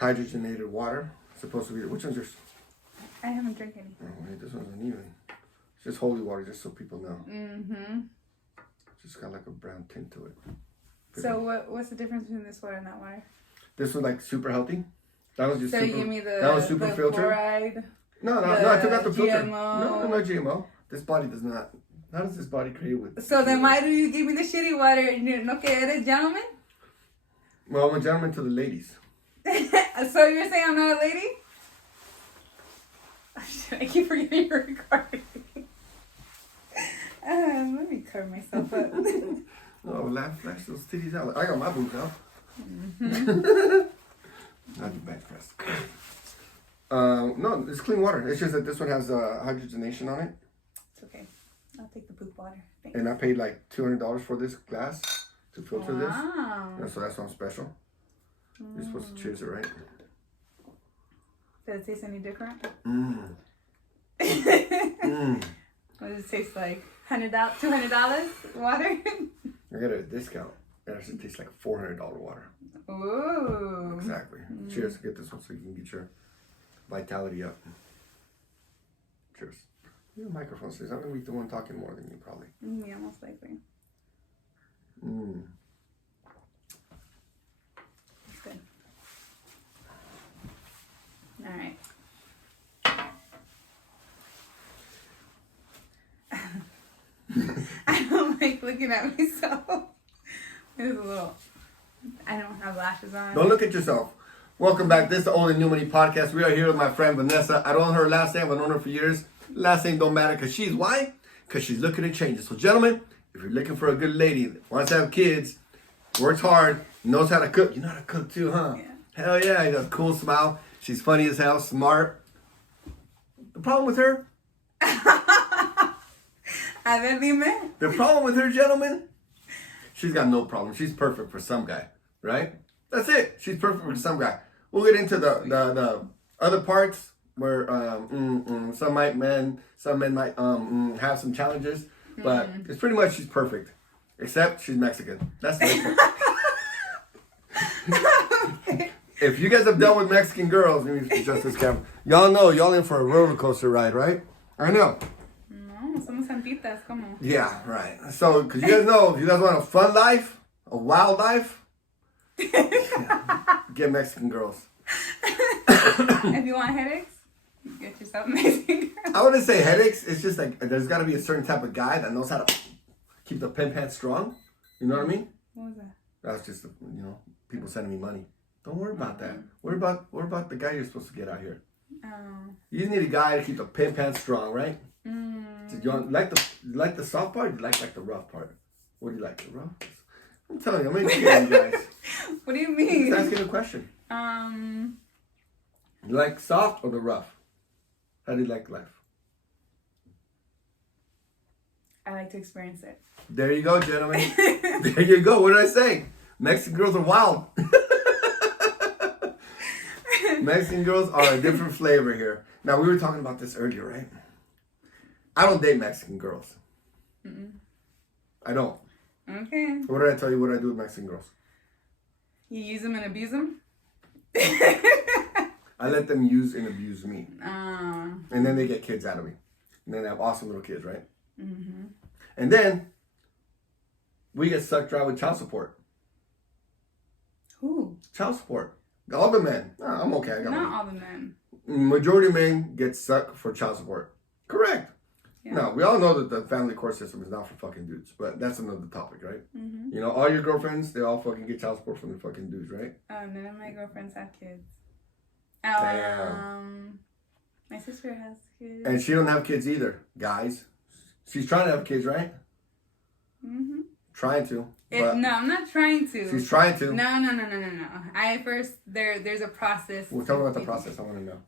hydrogenated water. It's supposed to be. Which one's yours? I haven't drank any. Oh, wait, this one's uneven. It's just holy water, just so people know. Mm-hmm. Just got like a brown tint to it. So what's the difference between this water and that water? This was like super healthy. That was just so super. You give me that was super the filtered. fluoride, No, I took out the filter. GMO. No GMO. This body does not. How does this body create with? So then GMO? why do you give me the shitty water? No que eres gentleman? Well, I'm a gentleman to the ladies. So you're saying I'm not a lady? Oh, shit, I keep forgetting you're recording. Let me cover myself up. Oh, flash those titties out. I got my boobs out. Mm-hmm. Not the bad press. No, it's clean water. It's just that this one has hydrogenation on it. It's okay. I'll take the poop water. Thanks. And I paid like $200 for this glass to filter this. Wow. And so that's why I'm special. You're supposed to cheers it, right? Does it taste any different? Mmm. What does it taste like? $200 water? I got a discount. It actually tastes like $400 water. Ooh. Exactly. Cheers. Get this one so you can get your vitality up. Cheers. Your microphone says I'm gonna be the one talking more than you probably. Yeah, most likely. That's good. All right. I don't like looking at myself. There's a little. I don't have lashes on. Don't look at yourself. Welcome back. This is the Old and New Money Podcast. We are here with my friend Vanessa. I don't know her last name. I've known her for years. Last name don't matter because she's why? Because she's looking to change it. So, gentlemen, if you're looking for a good lady that wants to have kids, works hard, knows how to cook. You know how to cook too, huh? Yeah. Hell yeah. She has a cool smile. She's funny as hell, smart. The problem with her? A ver, dime. The problem with her, gentlemen? She's got no problem. She's perfect for some guy, right? That's it. She's perfect for some guy. We'll get into the other parts where some men might have some challenges, but it's pretty much she's perfect, except she's Mexican. That's the okay. If you guys have dealt with Mexican girls, let me adjust this camera. Y'all know y'all in for a roller coaster ride, right? I know. No, somos santitas, como. Yeah, right. So, because you guys know, if you guys want a fun life, a wild life, get Mexican girls. If you want headaches, get yourself Mexican girl. I wouldn't say headaches. It's just like there's got to be a certain type of guy that knows how to keep the pen pad strong. You know what I mean? What was that? That's just people sending me money. Don't worry about that. What about the guy you're supposed to get out here? Oh. You just need a guy to keep the pen pad strong, right? So you like the soft part? Or you like the rough part? What do you like? The rough? I'm telling you, I'm educating you guys. What do you mean? Just asking a question. You like soft or the rough? How do you like life? I like to experience it. There you go, gentlemen. There you go. What did I say? Mexican girls are wild. Mexican girls are a different flavor here. Now, we were talking about this earlier, right? I don't date Mexican girls. I don't. Okay. What did I tell you what I do with Mexican girls? You use them and abuse them? I let them use and abuse me. Oh. And then they get kids out of me. And then they have awesome little kids, right? And then we get sucked dry with child support. Who? Child support. All the men. No, I'm okay. I got Not money. all the men. Majority of men get sucked for child support. Correct. Yeah. No, we all know that the family court system is not for fucking dudes, but that's another topic, right? You know, all your girlfriends, they all fucking get child support from the fucking dudes, right? Oh, none of my girlfriends have kids. Damn. My sister has kids. And she don't have kids either, guys. She's trying to have kids, right? Trying to. No, I'm not trying to. She's trying to. No. There's a process. Well, tell me about the process. I want to know.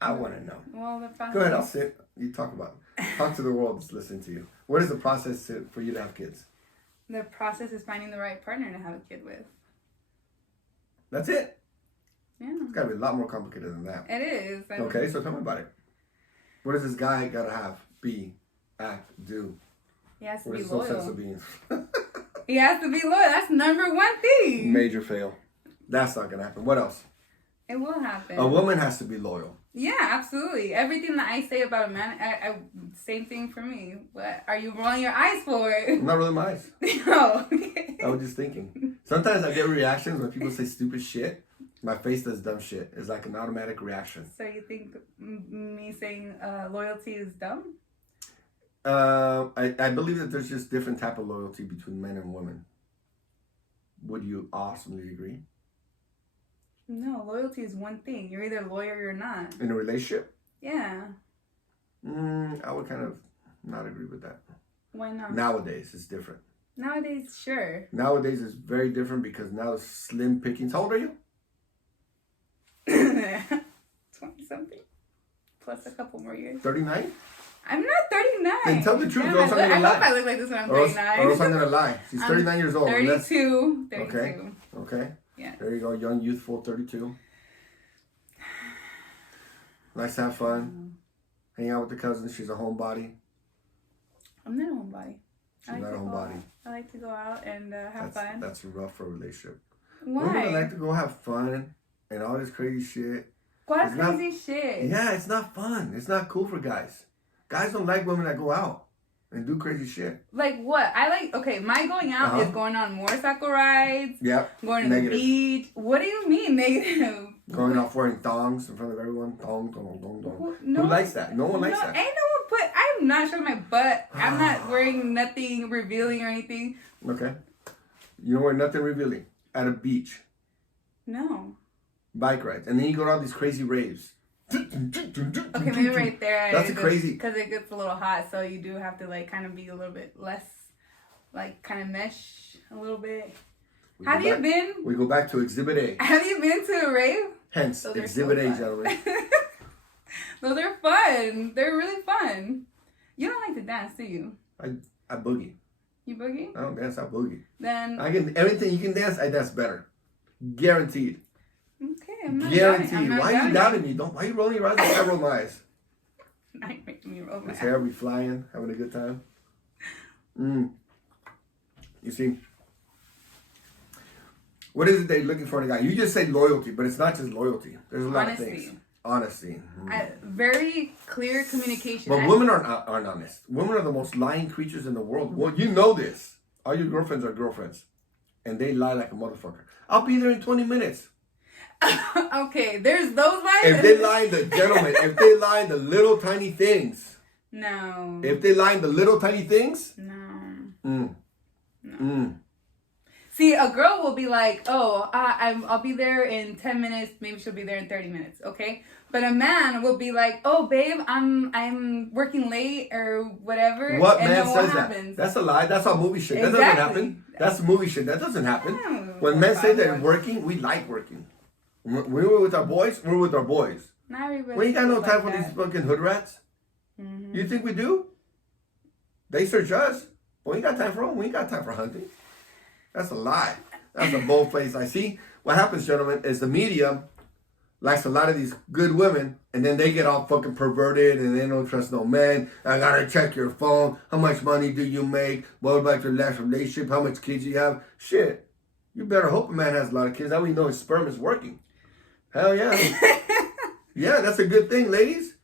I want to know. Well, the process. Go ahead, I'll sit. You talk about it. Talk to the world that's listening to you. What is the process for you to have kids? The process is finding the right partner to have a kid with. That's it? Yeah. It's got to be a lot more complicated than that. It is. Okay, so tell me about it. What does this guy got to have? Be, act, do? He has to What be is so sense loyal. of being? He has to be loyal. That's number one thing. Major fail. That's not going to happen. What else? It will happen. A woman has to be loyal. Yeah, absolutely. Everything that I say about a man, I same thing for me. What are you rolling your eyes for? I'm not rolling my eyes. No. I was just thinking. Sometimes I get reactions when people say stupid shit. My face does dumb shit. It's like an automatic reaction. So you think me saying loyalty is dumb? I believe that there's just different type of loyalty between men and women. Would you awesomely agree? No, loyalty is one thing. You're either loyal or you're not. In a relationship? Yeah. I would kind of not agree with that. Why not? Nowadays, it's different. Nowadays, sure. Nowadays, it's very different because now it's slim pickings. How old are you? 20-something. Plus a couple more years. 39? I'm not 39. Then tell the truth, Damn, or else I'm gonna I lie. hope I look like this when I'm Or else 39. I'm gonna lie. She's 39 years old. 32. 32. Okay. Okay. Yeah. There you go. Young, youthful, 32. Nice to have fun. Hang out with the cousins. She's a homebody. I'm not a homebody. She's not a homebody. I like to go out and have fun. That's rough for a relationship. Why? Women like to go have fun and all this crazy shit. What crazy shit? Yeah, it's not fun. It's not cool for guys. Guys don't like women that go out and do crazy shit. Like what? Okay, my going out is going on motorcycle rides. Yep. Going to the beach. What do you mean negative? Going off wearing thongs in front of everyone. Thong, thong, thong, thong. No, who likes that? No one likes that. Ain't no one put. I'm not showing my butt. I'm not wearing nothing revealing or anything. Okay. You don't wear nothing revealing at a beach. No. Bike rides. And then you go to all these crazy raves. Okay, maybe right there. That's a crazy. Because it gets a little hot, so you do have to like kind of be a little bit less, like kind of mesh a little bit. Have you been? We go back to Exhibit A. Have you been to a rave? Hence, Those Exhibit A, gentlemen. Those are fun. They're really fun. You don't like to dance, do you? I boogie. You boogie? I don't dance, I boogie. Then I can everything you can dance, I dance better. Guaranteed. Okay, I'm not Guaranteed. doubting, I'm not Why are you doubting me? Why are you rolling your eyes like I roll my eyes? Now you're making me roll my His eyes. hair be flying, having a good time. You see, what is it that you're looking for in a guy? You just say loyalty, but it's not just loyalty. There's a lot of things. Honesty. Very clear communication. But women aren't honest. Women are the most lying creatures in the world. Well, you know this. All your girlfriends are girlfriends. And they lie like a motherfucker. I'll be there in 20 minutes. Okay, there's those lies. If they lie in the gentlemen, if they lie in the little tiny things. No. If they lie in the little tiny things. No. See, a girl will be like, "Oh, I'll be there in 10 minutes. Maybe she'll be there in 30 minutes." Okay, but a man will be like, "Oh, babe, I'm working late or whatever." What and man then says happens? that? That's a lie. That's all movie shit. That doesn't happen. That's movie shit. That doesn't happen. When men say they're working, we like working. When we're with our boys, we're with our boys. Not everybody. We ain't got no time for like these fucking hood rats. You think we do? They search us. We ain't got time for them. We ain't got time for hunting. That's a lie. That's a bold face. I see. What happens, gentlemen, is the media likes a lot of these good women, and then they get all fucking perverted, and they don't trust no men. I gotta check your phone. How much money do you make? What about your last relationship? How much kids you have? Shit. You better hope a man has a lot of kids. That way you know his sperm is working. Hell yeah. Yeah, that's a good thing, ladies.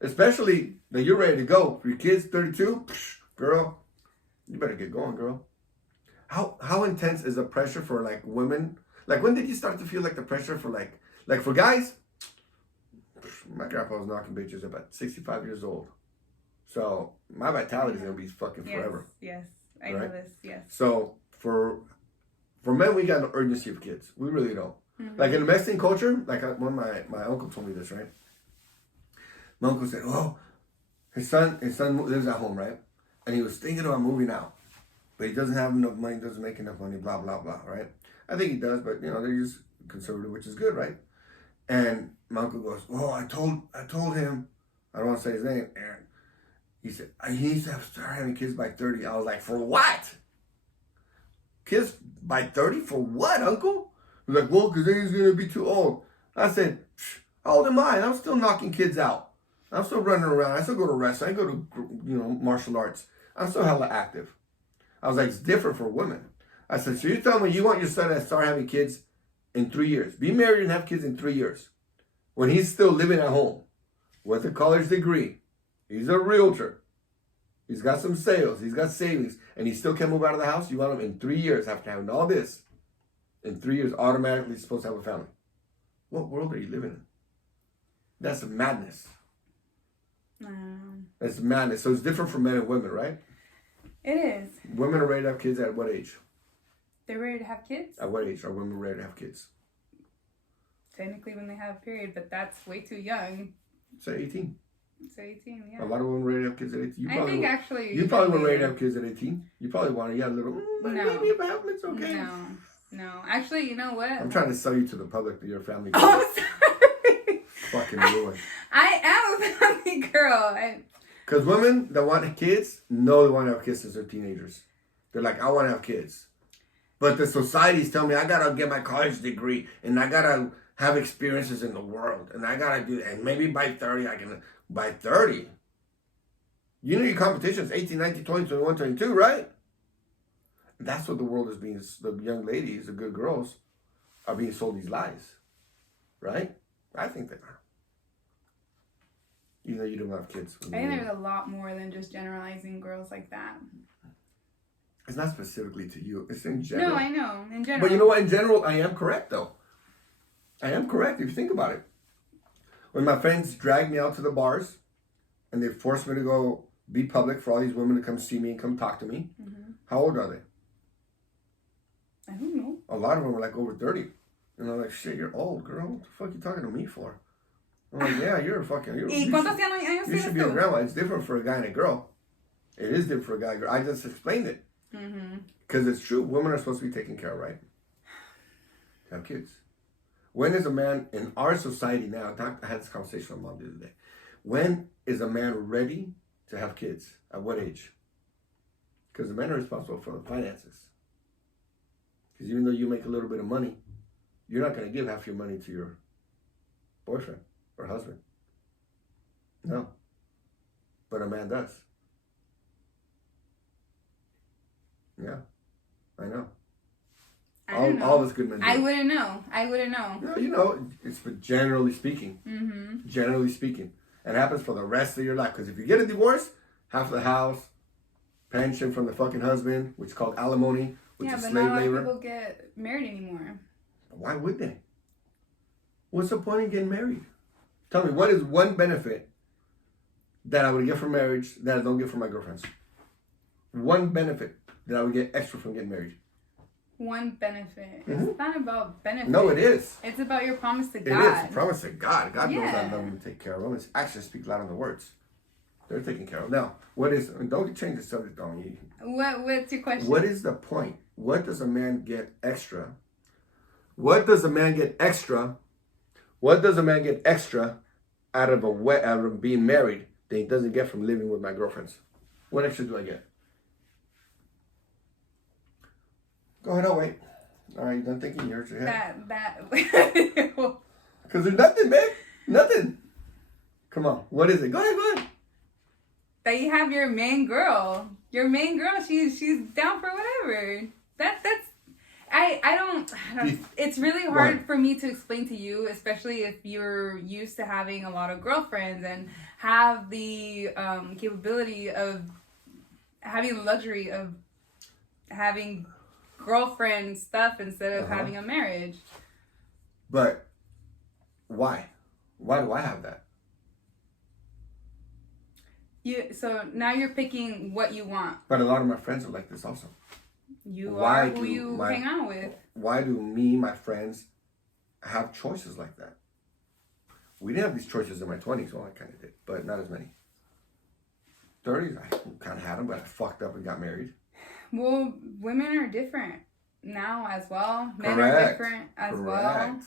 Especially that you're ready to go. For your kids, 32, girl, you better get going, girl. How intense is the pressure for like women? Like when did you start to feel like the pressure for like for guys? My grandpa was knocking bitches about 65 years old. So my vitality is gonna be fucking forever. Yes, I know this. Yes. So for men, we got no urgency of kids. We really don't. Like in the Mexican culture, like when my uncle told me this, right? My uncle said, "Oh, his son lives at home, right? And he was thinking about moving out, but he doesn't have enough money, doesn't make enough money, blah blah blah, right? I think he does, but you know they're just conservative, which is good, right?" And my uncle goes, "Oh, I told him, I don't want to say his name, Aaron. He said he needs to start having kids by 30. I was like, for what? Kids by 30 for what, Uncle? He was like, well, because then he's gonna be too old. I said, how old am I? I'm still knocking kids out. I'm still running around. I still go to wrestling. I go to martial arts. I'm still hella active. I was like, it's different for women. I said, so you're telling me you want your son to start having kids in 3 years? Be married and have kids in 3 years. when he's still living at home with a college degree, he's a realtor, he's got some sales, he's got savings, and he still can't move out of the house, you want him in 3 years after having all this, in 3 years, automatically supposed to have a family. What world are you living in? That's madness. That's madness. So it's different for men and women, right? It is. Women are ready to have kids at what age? They're ready to have kids? At what age are women ready to have kids? Technically when they have a period, but that's way too young. Say 18. So 18, yeah. A lot of women ready to have kids at 18. You probably were ready to have kids at 18. You probably wanted, yeah, a little, no. maybe if I have it's okay. No. Actually, you know what? I'm trying to sell you to the public that you're a family girl. Oh, sorry. Fucking ruined. I am a family girl. Because women that want kids know they want to have kids since they're teenagers. They're like, I want to have kids. But the society's telling me I got to get my college degree and I got to have experiences in the world. And I got to do, and maybe by 30, I can, by 30. You know your competition is 18, 19, 20, 21, 22, right? That's what the world is being, the young ladies, the good girls, are being sold these lies. Right? I think they are. Even though you don't have kids. I think there's a lot more than just generalizing girls like that. It's not specifically to you. It's in general. No, I know. In general. But you know what? In general, I am correct, though. I am correct if you think about it. When my friends drag me out to the bars and they force me to go be public for all these women to come see me and come talk to me, how old are they? I don't know. A lot of them are like over 30. And I'm like, shit, you're old, girl. What the fuck are you talking to me for? I'm like, yeah, you're a fucking... you should be a grandma. It's different for a guy and a girl. It is different for a guy and a girl. I just explained it. Because it's true. Women are supposed to be taken care of, right? To have kids. When is a man in our society now... I had this conversation with my mom the other day. When is a man ready to have kids? At what age? Because the men are responsible for the finances. Because even though you make a little bit of money, you're not going to give half your money to your boyfriend or husband. No. But a man does. Yeah. I know. All of us good men do. I wouldn't know. No, you know, it's for generally speaking. Generally speaking. And it happens for the rest of your life. Because if you get a divorce, half of the house, pension from the fucking husband, which is called alimony, which is slave labor. Yeah, but not a lot of people get married anymore. Why would they? What's the point in getting married? Tell me, what is one benefit that I would get from marriage that I don't get from my girlfriends? One benefit that I would get extra from getting married. One benefit. It's not about benefit. No, it is. It's about your promise to God. It is a promise to God. God knows I love you and take care of them. It's actions speak louder than the words. They're taken care of. Now, what is... Don't change the subject on me. What's your question? What is the point? What does a man get extra? What does a man get extra? What does a man get extra out of being married that he doesn't get from living with my girlfriends? What extra do I get? Go ahead, I'll wait. All right, you done thinking? You hurt your head. Because there's nothing, babe. Nothing. Come on. What is it? Go ahead. That you have your main girl. Your main girl, she's down for whatever. I don't it's really hard for me to explain to you, especially if you're used to having a lot of girlfriends and have the capability of having the luxury of having girlfriend stuff instead of having a marriage. But why? Why do I have that? So now you're picking what you want. But a lot of my friends are like this also. You are who you hang out with. Why do my friends have choices like that? We didn't have these choices in my 20s. Well, I kind of did, but not as many. 30s, I kind of had them, but I fucked up and got married. Well, women are different now as well. Men are different as well.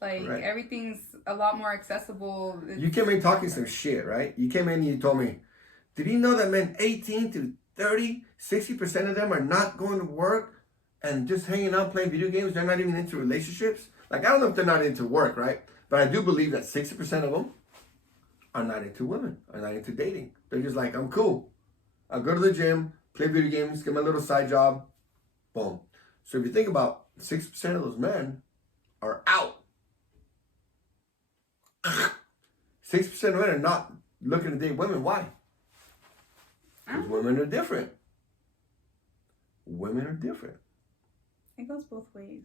Like, everything's a lot more accessible. You came in talking some shit, right? You came in and you told me, did you know that men 18 to 30, 60% of them are not going to work and just hanging out playing video games? They're not even into relationships. Like, I don't know if they're not into work, right? But I do believe that 60% of them are not into women, are not into dating. They're just like, I'm cool. I'll go to the gym, play video games, get my little side job. Boom. So if you think about 60% of those men are out. 60% of men are not looking to date women. Why? Because women are different. Women are different. It goes both ways.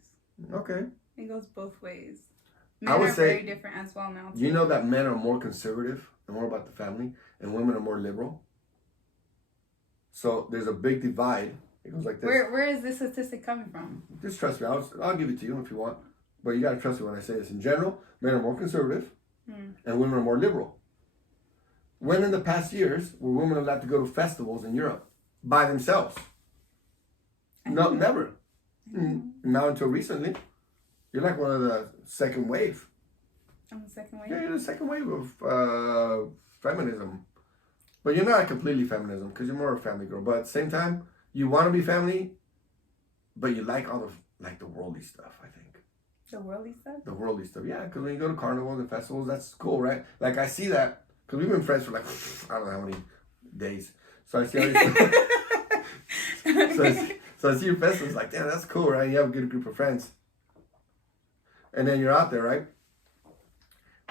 Okay. It goes both ways. Men I would are say, very different as well now, too. You know that men are more conservative and more about the family, and women are more liberal? So there's a big divide. It goes like this. Where is this statistic coming from? Just trust me. I'll give it to you if you want. But you got to trust me when I say this. In general, men are more conservative and women are more liberal. When in the past years were women allowed to go to festivals in Europe by themselves? No, never. Not until recently. You're like one of the second wave. I'm the second wave? Yeah, you're the second wave of feminism. But you're not completely feminism because you're more a family girl. But at the same time, you want to be family, but you like all the worldly stuff, I think. The worldly stuff? The worldly stuff, yeah. Because when you go to carnivals and festivals, that's cool, right? Like, I see that. Because we've been friends for like, I don't know how many days. So I see all these... so I see your festivals, like, damn, that's cool, right? You have a good group of friends. And then you're out there, right?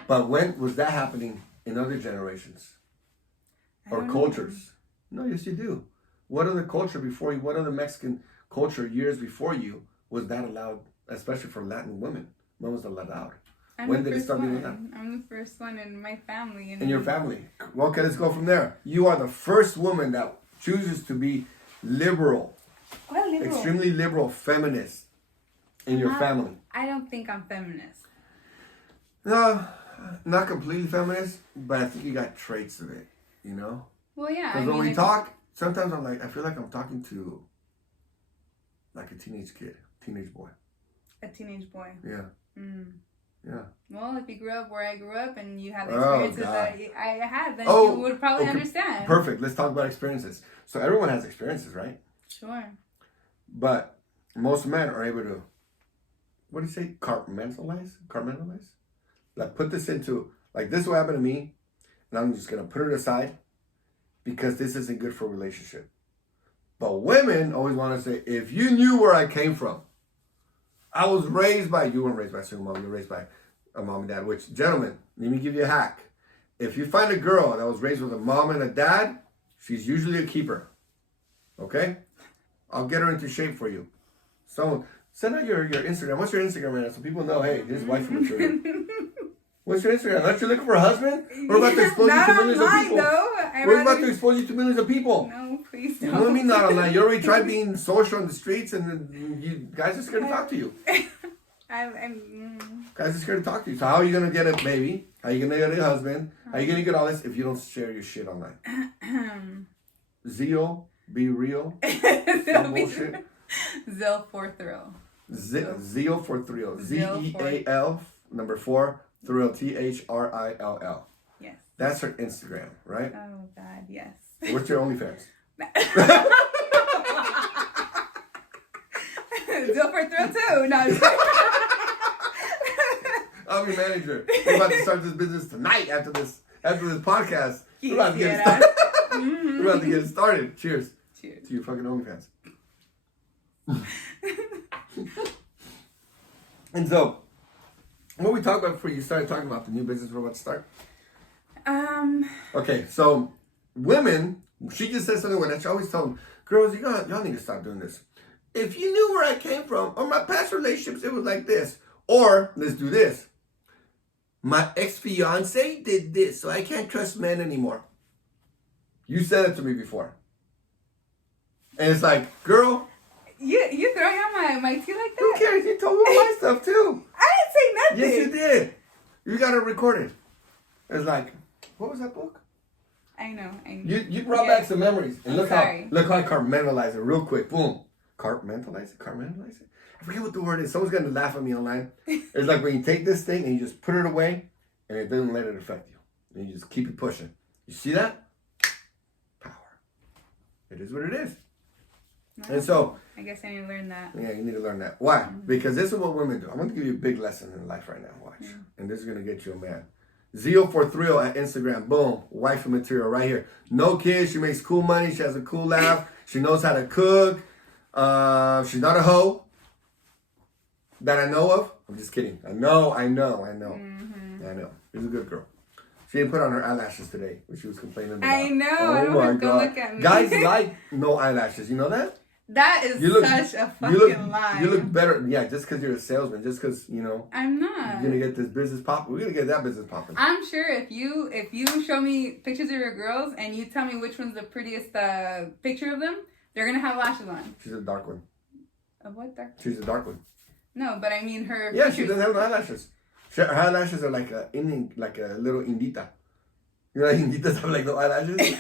But when was that happening in other generations? Or cultures? No, yes, you do. What other culture before you, what other Mexican culture years before you was that allowed, especially for Latin women? When was that allowed? When did it start being allowed? I'm the first one in my family. In your family? Well, okay, let's go from there. You are the first woman that chooses to be liberal. What liberal? Extremely liberal, feminist in your family. I don't think I'm feminist. No, not completely feminist, but I think you got traits of it, you know? Well, yeah. Because when we talk, sometimes I feel like I'm talking to like a teenage kid, teenage boy. A teenage boy. Yeah. Yeah. Well, if you grew up where I grew up and you had the experiences that I had, then you would probably understand. Perfect. Let's talk about experiences. So everyone has experiences, right? Sure. But most men are able to, what do you say, compartmentalize? Like put this into, like this will happen to me, and I'm just going to put it aside because this isn't good for a relationship. But women always want to say, if you knew where I came from, I was raised by, you weren't raised by a single mom, you were raised by a mom and dad, which, gentlemen, let me give you a hack. If you find a girl that was raised with a mom and a dad, she's usually a keeper. Okay? I'll get her into shape for you. So send out your Instagram. What's your Instagram, man? So people know, hey, this is wife material. What's your Instagram? Aren't you looking for a husband? We're about to expose you to millions of people. We're about to expose you to millions of people. No, please don't. You know what I mean? Not online. You already tried being social on the streets, and you guys are scared to talk to you. Guys are scared to talk to you. So how are you gonna get a baby? How are you gonna get a husband? How are you gonna get all this if you don't share your shit online? Zeal, be real. No bullshit. Zeal4thrill. Zeal4thrill. ZEAL number 4 thrill THRILL. Yes. That's her Instagram, right? Oh God, yes. What's your OnlyFans? Zeal4thrill too. No. I'm your manager. We're about to start this business tonight after this podcast. We're about to get started. We're about to get started. Cheers. Cheers. To your fucking OnlyFans. And so, what we talked about before you started talking about the new business we're about to start? Okay, so women, she just said something when I always tell them, girls, y'all need to stop doing this. If you knew where I came from, or my past relationships, it was like this. Or, let's do this. My ex-fiance did this, so I can't trust men anymore. You said it to me before. And it's like, girl. You throwing out my tea like that? Who cares? You told me all my stuff too. I didn't say nothing. Yes, you did. You got it recorded. It's like, what was that book? I know. You brought back some memories. And look how I compartmentalize it real quick. Boom. Compartmentalize it? I forget what the word is. Someone's going to laugh at me online. It's like when you take this thing and you just put it away and it doesn't let it affect you. And you just keep it pushing. You see that? Power. It is what it is. No, and so, I guess I need to learn that. Yeah, you need to learn that. Why? Mm-hmm. Because this is what women do. I'm going to give you a big lesson in life right now. Watch. Mm-hmm. And this is going to get you a man. Zeal4thrill at Instagram. Boom. Wifey material right here. No kids. She makes cool money. She has a cool laugh. She knows how to cook. She's not a hoe. That I know of. I'm just kidding. I know. Mm-hmm. I know. She's a good girl. She didn't put on her eyelashes today, which she was complaining about. I know. Oh my God. Look at me. Guys like no eyelashes. You know that? That is such a fucking lie. You look better. Yeah, just because you're a salesman. Just because, you know. I'm not. You're going to get this business popping. We're going to get that business popping. I'm sure if you show me pictures of your girls and you tell me which one's the prettiest picture of them, they're going to have lashes on. She's a dark one. A what dark? She's a dark one. No, but I mean her. Yeah, she doesn't have no eyelashes. Her eyelashes are like a little indita. You know, like inditas have like no eyelashes.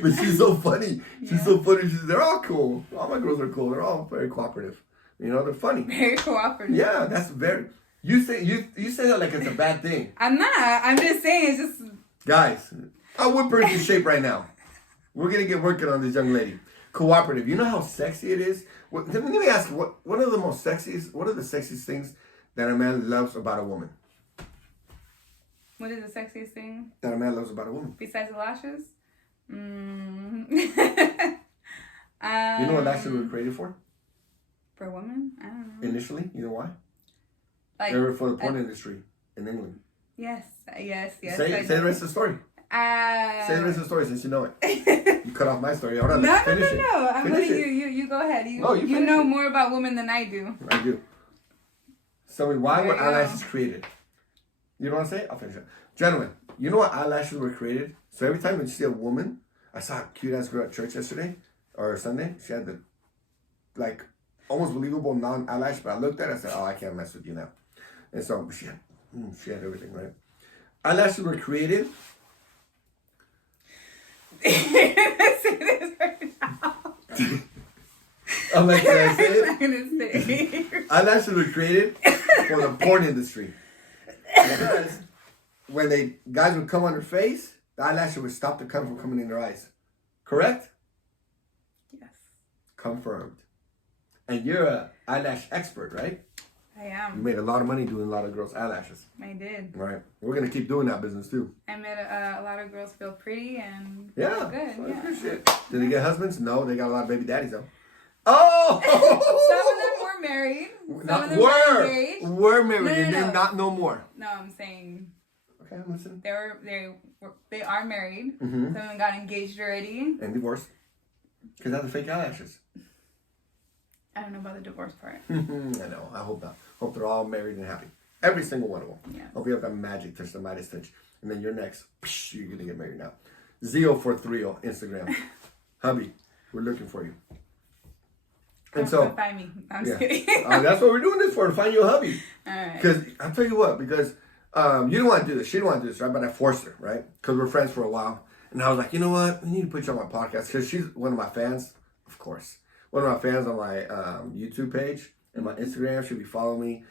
But she's so funny. She's so funny. They're all cool. All my girls are cool. They're all very cooperative. You know, they're funny. Very cooperative. Yeah, that's very. You say that like it's a bad thing. I'm not. I'm just saying it's just. Guys, I would burn in shape right now. We're gonna get working on this young lady. Cooperative. You know how sexy it is. Let me ask you, what are the sexiest things that a man loves about a woman? What is the sexiest thing that a man loves about a woman? Besides the lashes? You know what lashes were created for? For a woman? I don't know. Initially, you know why? Like, they were for the porn industry in England. Yes. Say the rest of the story. Say the rest of the story since you know it. You cut off my story. Hold on, let's finish it. No. I'm letting you go ahead. You know more about women than I do. I do. So why were eyelashes created? You know what I'm saying? I'll finish it. Gentlemen, you know what eyelashes were created? So every time you see a woman, I saw a cute ass girl at church yesterday or Sunday. She had the like almost believable non-eyelash, but I looked at it and I said, "Oh, I can't mess with you now." And so she had everything, right? Eyelashes were created. Say this right now. I'm like, can I say it? I'm gonna say. Eyelashes were created for the porn industry. Because when guys would come on their face, the eyelashes would stop the cum from coming in their eyes. Correct? Yes. Confirmed. And you're an eyelash expert, right? I am. You made a lot of money doing a lot of girls' eyelashes. I did. Right. We're going to keep doing that business too. I made a lot of girls feel pretty and yeah, good. Well, yeah. Good shit. Did they get husbands? No, they got a lot of baby daddies though. Oh! Some of them were married. Some of them were engaged. Were married and then not no more. No, I'm saying. Okay, I'm listening. They are married. Mm-hmm. Some of them got engaged already. And divorced. Because that's the fake eyelashes. I don't know about the divorce part. I know. I hope not. Hope they're all married and happy. Every single one of them. Yeah. Hope you have that magic touch, the Midas touch. And then you're next. You're going to get married now. Zeal4thrill, Instagram. Hubby, we're looking for you. And so, find me. I'm just kidding. That's what we're doing this for, to find you a hubby. All right. Because I'll tell you what, because you didn't want to do this. She didn't want to do this, right? But I forced her, right? Because we're friends for a while. And I was like, you know what? We need to put you on my podcast. Because she's one of my fans, of course. One of my fans on my YouTube page and my Instagram. She'll be following me,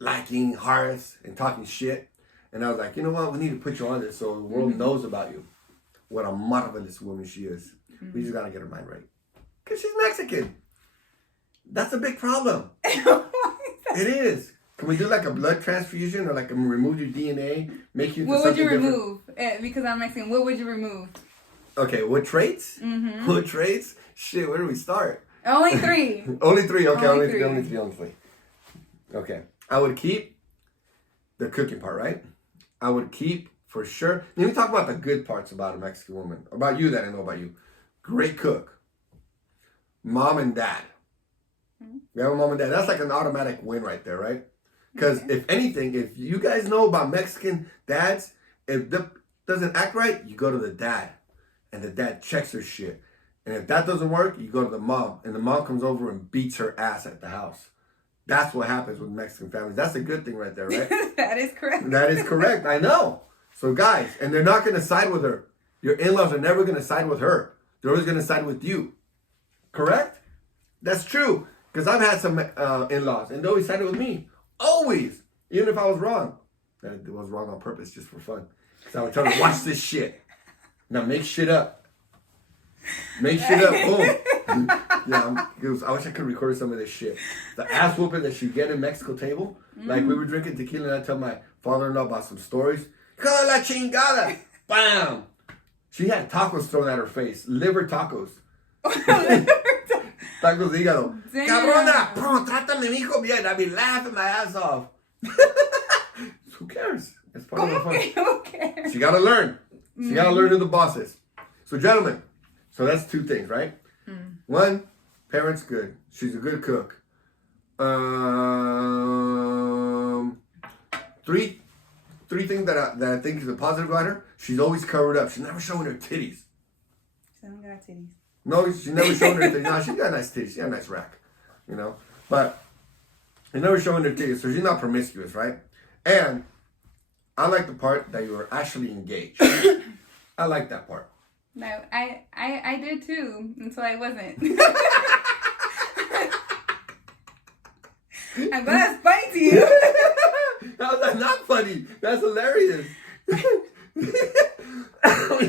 liking, hearts, and talking shit. And I was like, you know what? We need to put you on this so the world knows about you. What a marvelous woman she is. We just got to get her mind right. Because she's Mexican. That's a big problem. It is. Can we do like a blood transfusion or like remove your DNA, make you? What would you remove? Because I'm Mexican. What would you remove? Okay, what traits? What traits? Shit, where do we start? Only 3. Only 3. Okay, only three. three. Okay, I would keep the cooking part, right? I would keep for sure. Let me talk about the good parts about a Mexican woman. About you that I know about you. Great cook. Mom and dad. We have a mom and dad. That's like an automatic win right there, right? Because if anything, if you guys know about Mexican dads, if that doesn't act right, you go to the dad. And the dad checks her shit. And if that doesn't work, you go to the mom. And the mom comes over and beats her ass at the house. That's what happens with Mexican families. That's a good thing right there, right? That is correct. That is correct. I know. So guys, and they're not going to side with her. Your in-laws are never going to side with her. They're always going to side with you. Correct? That's true. Because I've had some in-laws, and they always sided with me. Always. Even if I was wrong. It was wrong on purpose, just for fun. Because I would tell them, watch this shit. Now make shit up. Make shit up. Boom. I wish I could record some of this shit. The ass whooping that you get in Mexico table. Like we were drinking tequila and I tell my father-in-law about some stories. Con la chingada. Bam. She had tacos thrown at her face. Liver tacos. Tacos de hígado. Cabrona, trátame, mijo, bien. I'd be laughing my ass off. Who cares? It's part of the fun. Who cares? So you gotta learn. So you gotta learn who the boss is. So gentlemen, so that's two things, right? One, parents good. She's a good cook. Three things that I think is a positive about her. She's always covered up. She's never showing her titties. She don't got titties. No, she's never showing her titties. No, she's got nice titties. She got a nice rack, you know. But she's never showing her titties, so she's not promiscuous, right? And I like the part that you were actually engaged. I like that part. No, I did too until I wasn't. I'm glad that's funny to you. How's that not funny? That's hilarious. We need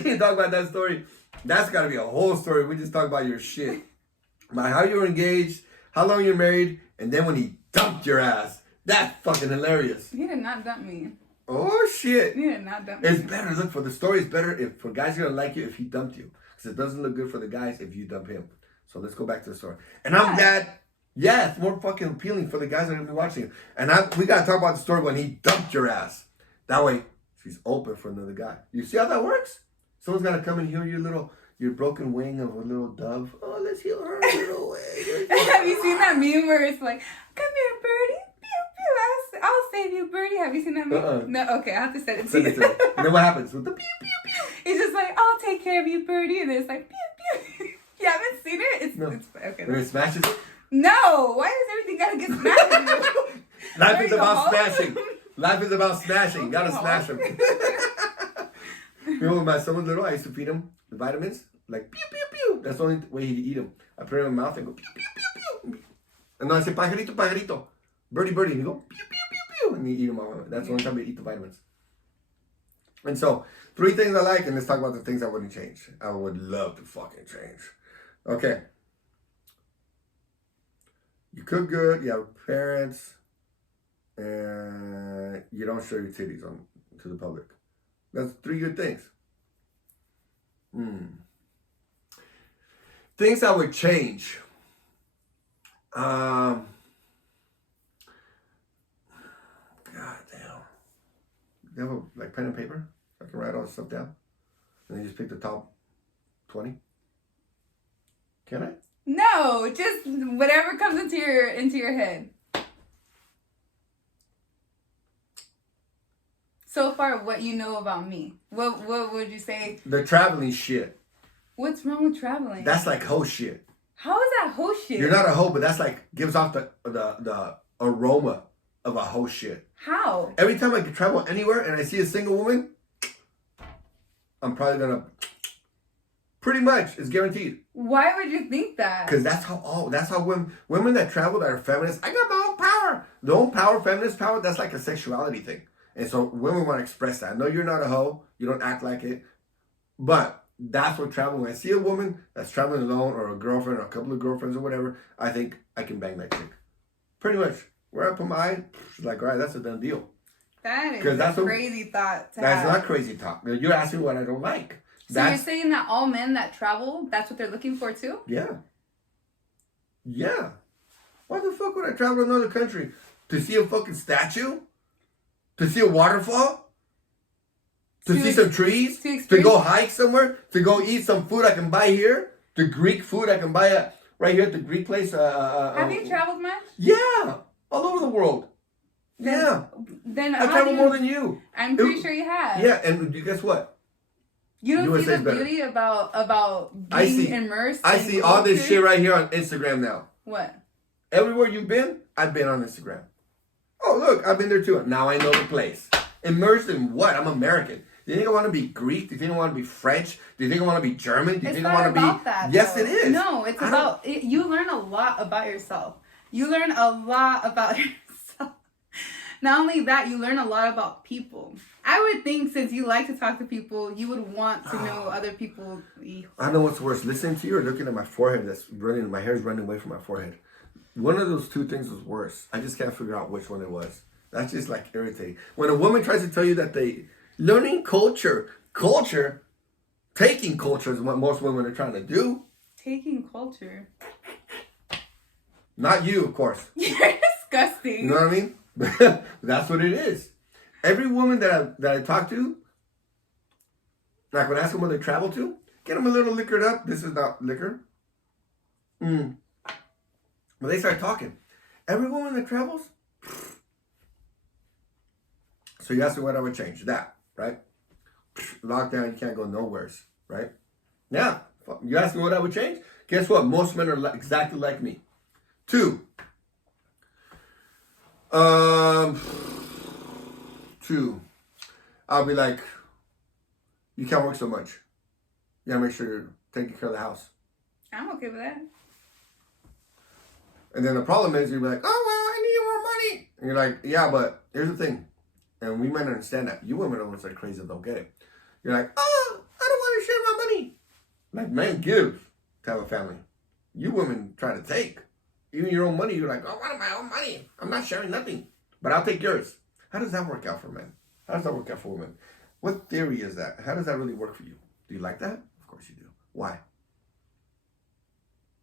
to talk about that story. That's got to be a whole story. We just talk about your shit. About how you were engaged, how long you're married, and then when he dumped your ass. That's fucking hilarious. He did not dump me. Oh, shit. He did not dump me. It's better. Look, for the story, it's better if for guys going to like you if he dumped you. Because it doesn't look good for the guys if you dump him. So let's go back to the story. And I'm glad. Yeah, it's more fucking appealing for the guys that are going to be watching it. And we got to talk about the story when he dumped your ass. That way, she's open for another guy. You see how that works? Someone's got to come and heal your broken wing of a little dove. Oh, let's heal her little wing. Have you seen that meme where it's like, come here, birdie. Pew, pew. I'll save you, birdie. Have you seen that meme? No, okay, I have to send it to you. And then what happens with the pew, pew, pew? It's just like, I'll take care of you, birdie. And it's like, pew, pew. You haven't seen it? It's okay. When it smashes it? No, why does everything gotta get smashed? Life is about smashing. Life is about smashing. You gotta smash them. You know, when my son was little, I used to feed him the vitamins. Like, pew, pew, pew. That's the only way he'd eat them. I put it in my mouth and go, pew, pew, pew, pew. And then I say, pajarito, pajarito. Birdie, birdie. And he go, pew, pew, pew, pew. And he eat them all. That's the only time we eat the vitamins. And so, 3 things I like, and let's talk about the things I wouldn't change. I would love to fucking change. Okay. You cook good, you have parents, and you don't show your titties to the public. That's 3 good things. Things I would change. God damn. You have a pen and paper? I can write all this stuff down. And then just pick the top 20. Can I? No, just whatever comes into your head. So far, what you know about me? What would you say? The traveling shit. What's wrong with traveling? That's like hoe shit. How is that hoe shit? You're not a hoe, but that's like gives off the aroma of a hoe shit. How? Every time I can travel anywhere and I see a single woman, I'm probably gonna. Pretty much, it's guaranteed. Why would you think that? Because that's how women that travel that are feminists. I got my own power. The own power, feminist power. That's like a sexuality thing, and so women want to express that. No, you're not a hoe. You don't act like it, but that's what travel. When I see a woman that's traveling alone, or a girlfriend, or a couple of girlfriends, or whatever, I think I can bang that chick. Pretty much. Where I put my eye, she's like, all right, that's a done deal. That is a crazy thought to have. That's not crazy talk. You're asking what I don't like. So you're saying that all men that travel, that's what they're looking for too? Yeah. Yeah. Why the fuck would I travel to another country? To see a fucking statue? To see a waterfall? To see some trees? To go hike somewhere? To go eat some food I can buy here? The Greek food I can buy right here at the Greek place? Have you traveled much? Yeah. All over the world. Yeah. Then I travel more than you. I'm pretty sure you have. Yeah, and guess what? You don't see the beauty about being immersed. I see all this shit right here on Instagram now. What? Everywhere you've been, I've been on Instagram. Oh, look, I've been there too. Now I know the place. Immersed in what? I'm American. Do you think I want to be Greek? Do you think I want to be French? Do you think I want to be German? Do you think I want to be... It's not about that, Yes, though. it is. No, it's about... You learn a lot about yourself. You learn a lot about yourself. Not only that, you learn a lot about people. I would think since you like to talk to people, you would want to know other people. I know what's worse, listening to you or looking at my forehead that's running, my hair's running away from my forehead. One of those 2 things was worse. I just can't figure out which one it was. That's just like irritating. When a woman tries to tell you that learning culture, taking culture is what most women are trying to do. Taking culture. Not you, of course. You're disgusting. You know what I mean? That's what it is. Every woman that I talk to, like when I ask them where they travel to, get them a little liquored up. This is not liquor. When they start talking, every woman that travels. So you ask me what I would change. That, right? Lockdown, you can't go nowheres, right? Yeah. You ask me what I would change? Guess what? Most men are exactly like me. 2. 2. I'll be like, you can't work so much. You gotta make sure you're taking care of the house. I'm okay with that. And then the problem is you're like, oh, well, I need more money. And you're like, yeah, but here's the thing. And we men understand that. You women are ones that are crazy that don't get it. You're like, oh, I don't want to share my money. Like, men give to have a family. You women try to take. Even your own money, you're like, oh, I want my own money. I'm not sharing nothing. But I'll take yours. How does that work out for men? How does that work out for women? What theory is that? How does that really work for you? Do you like that? Of course you do. Why?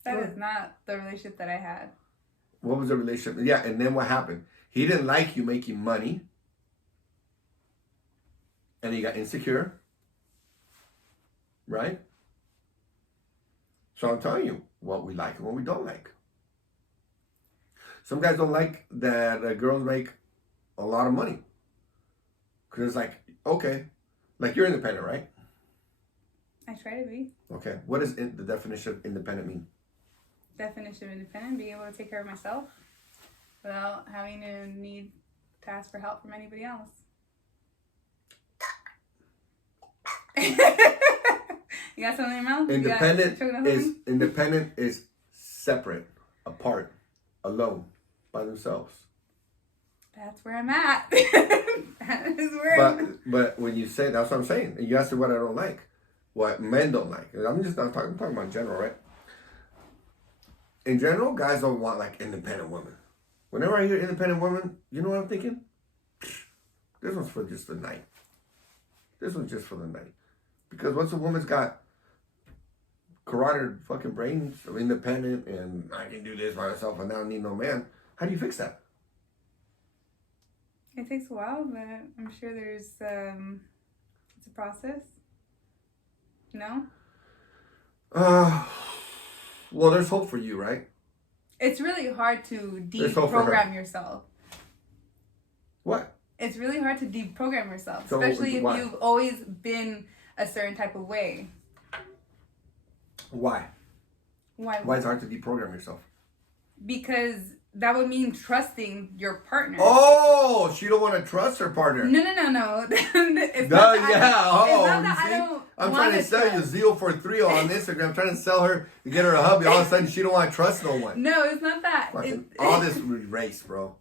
That is not the relationship that I had. What was the relationship? Yeah, and then what happened? He didn't like you making money. And he got insecure. Right? So I'm telling you what we like and what we don't like. Some guys don't like that girls make a lot of money. Because it's like, okay, like you're independent, right? I try to be. Okay. What does the definition of independent mean? Definition of independent, being able to take care of myself without having to need to ask for help from anybody else. You got something in your mouth? Independent is separate, apart, alone, by themselves. That's where I'm at. That is where But when you say, that's what I'm saying. And you asked me what I don't like. What men don't like. I'm talking about in general, right? In general, guys don't want like independent women. Whenever I hear independent women, you know what I'm thinking? This one's for just the night. This one's just for the night. Because once a woman's got carotid fucking brains of independent and I can do this by myself and I don't need no man, how do you fix that? It takes a while, but I'm sure there's it's a process. No? Well, there's hope for you, right? It's really hard to deprogram yourself. What? It's really hard to deprogram yourself, So, especially if why? you've always been a certain type of way. Why? Why? Why is it hard to deprogram yourself? Because that would mean trusting your partner. Oh, she don't want to trust her partner. No. It's not that I don't I'm trying to sell you Zeal4thrill on Instagram. I'm trying to sell her to get her a hubby. All of a sudden, she don't want to trust no one. No, it's not that. All this race, bro.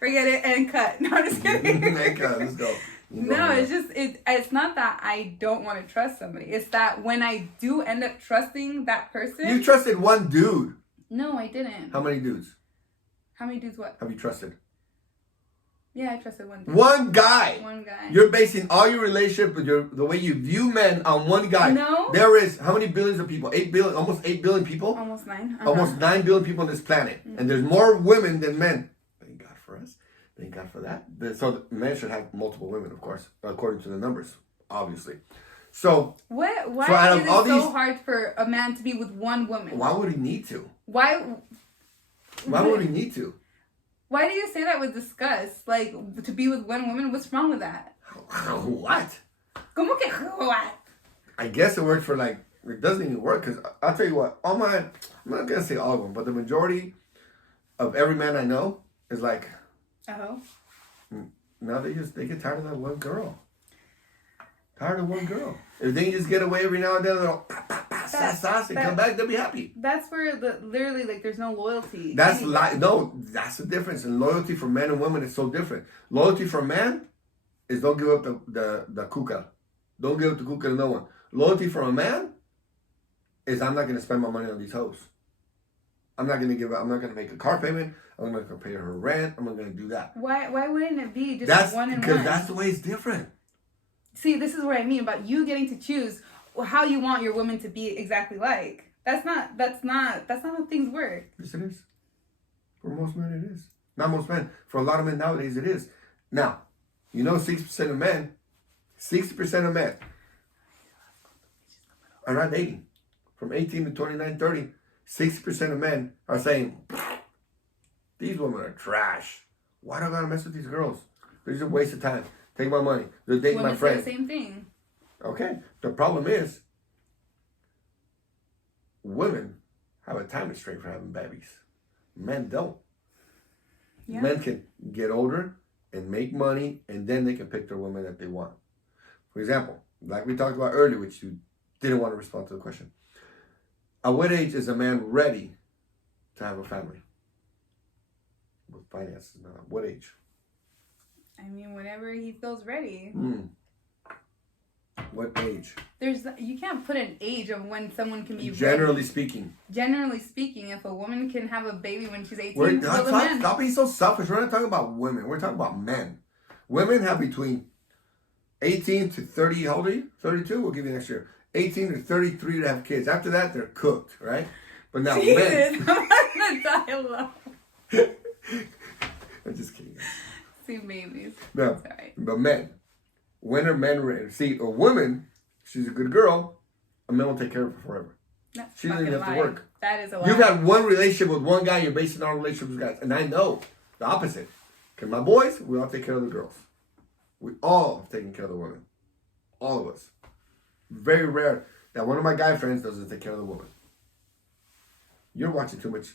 Forget it and cut. No, I'm just kidding. Let's go. No, it's not that I don't want to trust somebody. It's that when I do end up trusting that person. You trusted one dude. No, I didn't. How many dudes? How many dudes what? Have you trusted? Yeah, I trusted one dude. One guy. One guy. You're basing all your relationship with the way you view men on one guy. No. There is how many billions of people? 8 billion, almost 8 billion people? Almost 9. Almost 9 billion people on this planet. Mm-hmm. And there's more women than men. Thank God for us. Thank God for that. So men should have multiple women, of course, according to the numbers, obviously. So why is it so hard for a man to be with one woman? Why would he need to? Why would he need to? Why do you say that with disgust? Like, to be with one woman? What's wrong with that? What? ¿Cómo que what? I guess it works for it doesn't even work because I'll tell you what, I'm not going to say all of them, but the majority of every man I know is like, now they get tired of that one girl. Tired of one girl. If they just get away every now and then, they'll and come back, they'll be happy. That's where literally there's no loyalty. That's that's the difference. And loyalty for men and women is so different. Loyalty for a man is don't give up the kuka. Don't give up the kuka to no one. Loyalty for a man is I'm not going to spend my money on these hoes. I'm not going to make a car payment. I'm not going to pay her rent. I'm not going to do that. Why wouldn't it be just one and one? Because that's the way it's different. See, this is what I mean about you getting to choose how you want your woman to be exactly like. That's not how things work. Yes, it is. For most men, it is. Not most men. For a lot of men nowadays, it is. Now, You know, 60% of men, 60% of men are not dating. From 18 to 29, 30, 60% of men are saying, these women are trash. Why do I gotta mess with these girls? They're just a waste of time. Take my money. They're dating my friend. Women say the same thing. Okay. The problem is, women have a time restraint for having babies. Men don't. Yeah. Men can get older and make money, and then they can pick their woman that they want. For example, like we talked about earlier, which you didn't want to respond to the question. At what age is a man ready to have a family? With finances, what age? I mean, whenever he feels ready. What age? You can't put an age of when someone can be Generally ready. speaking. Generally speaking, if a woman can have a baby when she's 18, Stop being so selfish. We're not talking about women. We're talking about men. Women have between 18 to 30. How old are you? 32? We'll give you next year. 18 to 33 to have kids. After that, they're cooked, right? But now men. I'm not gonna die alone. I'm just kidding. See babies. No, it's all right. But men. When are men ready? See, a woman, she's a good girl, a man will take care of her forever. That's She doesn't even have to work. That is a lie. You've had one relationship with one guy, you're basing all relationships with guys. And I know the opposite. Because my boys, we all take care of the girls. We all have taken care of the women. All of us. Very rare that one of my guy friends doesn't take care of the woman. You're watching too much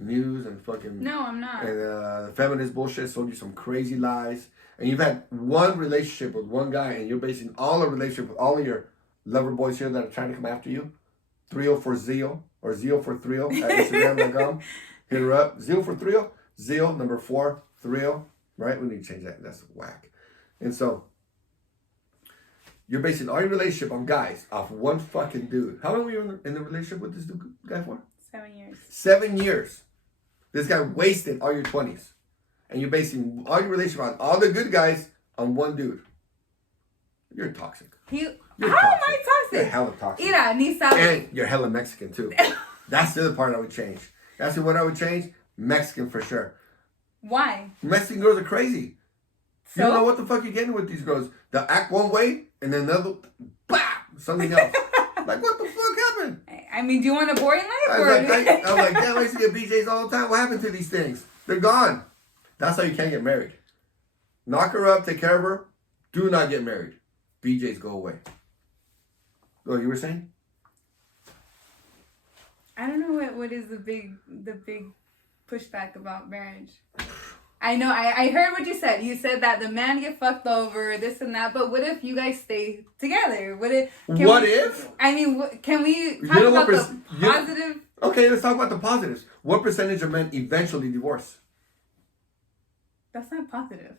news and fucking... No, I'm not. And feminist bullshit sold you some crazy lies. And you've had one relationship with one guy, and you're basing all the relationship with all of your lover boys here that are trying to come after you. Thrill for Zeal, or Zeal4thrill at Instagram.com. Hit her up. Zeal4thrill. Zeal, number 4, thrill. Right? We need to change that. That's whack. And so, you're basing all your relationship on guys off one fucking dude. How long were you in the relationship with this guy for? 7 years. 7 years. This guy wasted all your 20s. And you're basing all your relationship on all the good guys on one dude. You're toxic. You're How toxic. am I toxic? You're hella toxic. Mira, ni sabes. And you're hella Mexican too. That's the other part I would change. That's what I would change. Mexican for sure. Why? Mexican girls are crazy. So? You don't know what the fuck you're getting with these girls. They'll act one way and then another, bah, something else. Like, what the fuck happened? I mean, do you want a boring life? I was like, damn, I used to get BJs all the time. What happened to these things? They're gone. That's how you can't get married. Knock her up, take care of her. Do not get married. BJs go away. Oh, you were saying? I don't know what is the big pushback about marriage. I know, I heard what you said. You said that the man get fucked over, this and that. But what if you guys stay together? If? I mean, can we talk about the positive? Okay, let's talk about the positives. What percentage of men eventually divorce? That's not positive.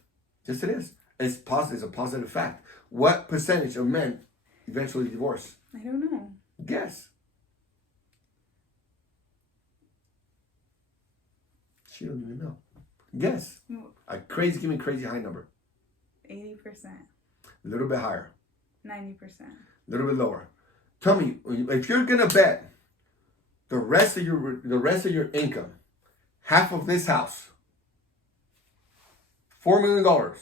Yes, it is. It's positive. It's a positive fact. What percentage of men eventually divorce? I don't know. Guess. She don't even know. Guess. Give me a crazy high number. 80%. A little bit higher. 90%. A little bit lower. Tell me, if you're gonna bet the rest of your income, half of this house, $4 million,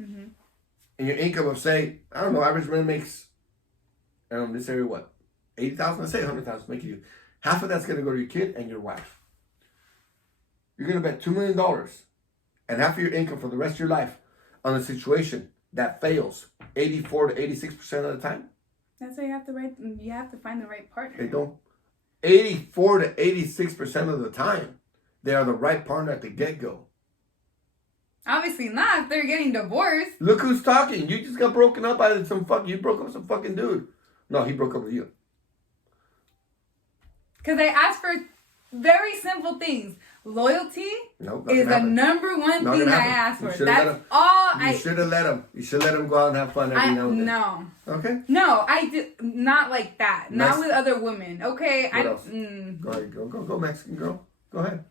Mm-hmm. and your income of, say, I don't know, average man makes, this area what, 80,000? Let's say 100,000. Make you half of that's gonna go to your kid and your wife. You're gonna bet $2 million and half of your income for the rest of your life on a situation that fails 84 to 86% of the time. That's why you have to find the right partner. They don't. 84 to 86% of the time, they are the right partner at the get-go. Obviously not if they're getting divorced. Look who's talking. You just got broken up by you broke up with some fucking dude. No, he broke up with you. Because I asked for very simple things. Loyalty is the number one thing I asked for. That's all You should have let him. You should let him go out and have fun every now and then. No. Okay? No, I did not like that. Not with other women. Okay? What else? Go ahead. Go, Mexican girl. Go ahead.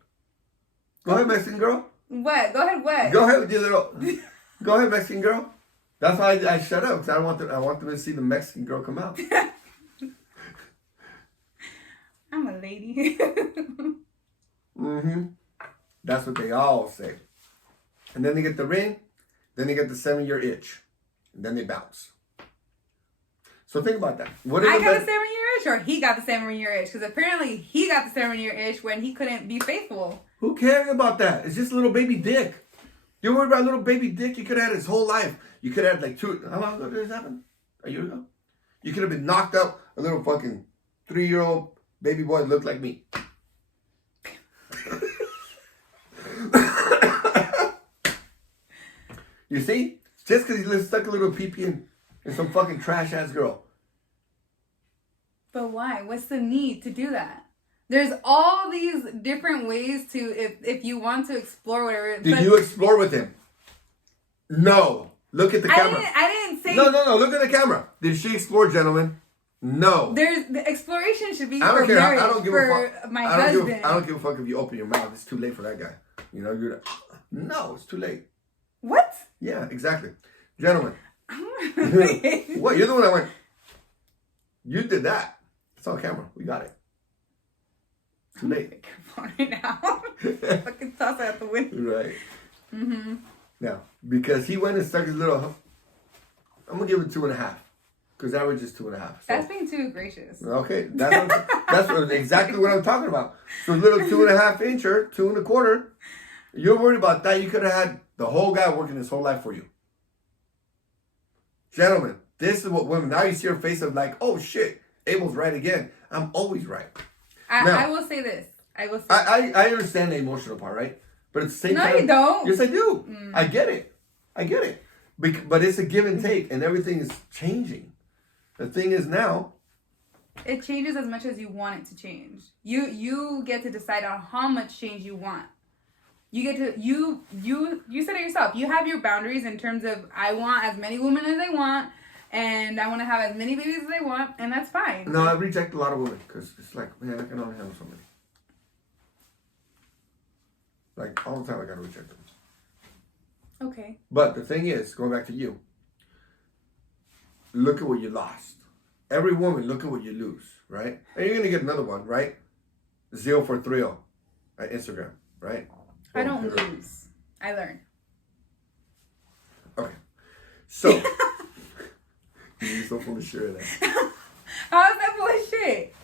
Go ahead, Mexican girl. What? Go ahead, what? Go ahead with your little... Go ahead, Mexican girl. That's why I shut up, because I want them to see the Mexican girl come out. I'm a lady. Mm-hmm. That's what they all say. And then they get the ring, Then they get the 7-year itch. And then they bounce. So think about that. What is I got the 7-year itch, or he got the 7-year itch? Because apparently he got the 7-year itch when he couldn't be faithful. Who cares about that? It's just a little baby dick. You're worried about a little baby dick? You could have had his whole life. You could have had like 2... How long ago did this happen? A year ago? You could have been knocked up. A little fucking 3-year-old baby boy looked like me. You see? Just because he stuck a little pee-pee in some fucking trash-ass girl. But why? What's the need to do that? There's all these different ways to, if you want to explore whatever. Did you explore with him? No. Look at the camera. I didn't say. No. Look at the camera. Did she explore, gentlemen? No. The exploration should be I don't for care. marriage, I don't give for a fuck. my husband. I don't give a fuck if you open your mouth. It's too late for that guy. You know, no, it's too late. What? Yeah, exactly. Gentlemen. What? You're the one that went. You did that. It's on camera. We got it. Too late. Right now. Fucking toss it out the window. Right. Mm-hmm. Now, because he went and stuck his little... I'm going to give it 2.5. Because average is 2.5. So. That's being too gracious. Okay. That's exactly what I'm talking about. So a little 2.5 incher, 2.25. You're worried about that. You could have had the whole guy working his whole life for you. Gentlemen, this is what women... Now you see her face of like, oh shit, Abel's right again. I'm always right. I will say this. I understand the emotional part, right? But at the same time... No, you don't. Yes, I do. I get it. But it's a give and take, and everything is changing. The thing is now... It changes as much as you want it to change. You get to decide on how much change you want. You get to... You said it yourself. You have your boundaries in terms of, I want as many women as I want, and I want to have as many babies as I want, and that's fine. No, I reject a lot of women, because it's like, man, I can only handle so many. Like, all the time I gotta reject them. Okay. But the thing is, going back to you, look at what you lost. Every woman, look at what you lose, right? And you're gonna get another one, right? Zeal4thrill at Instagram, right? I don't lose. I learn. Okay. So, you're so full of shit of that. How's that full of shit?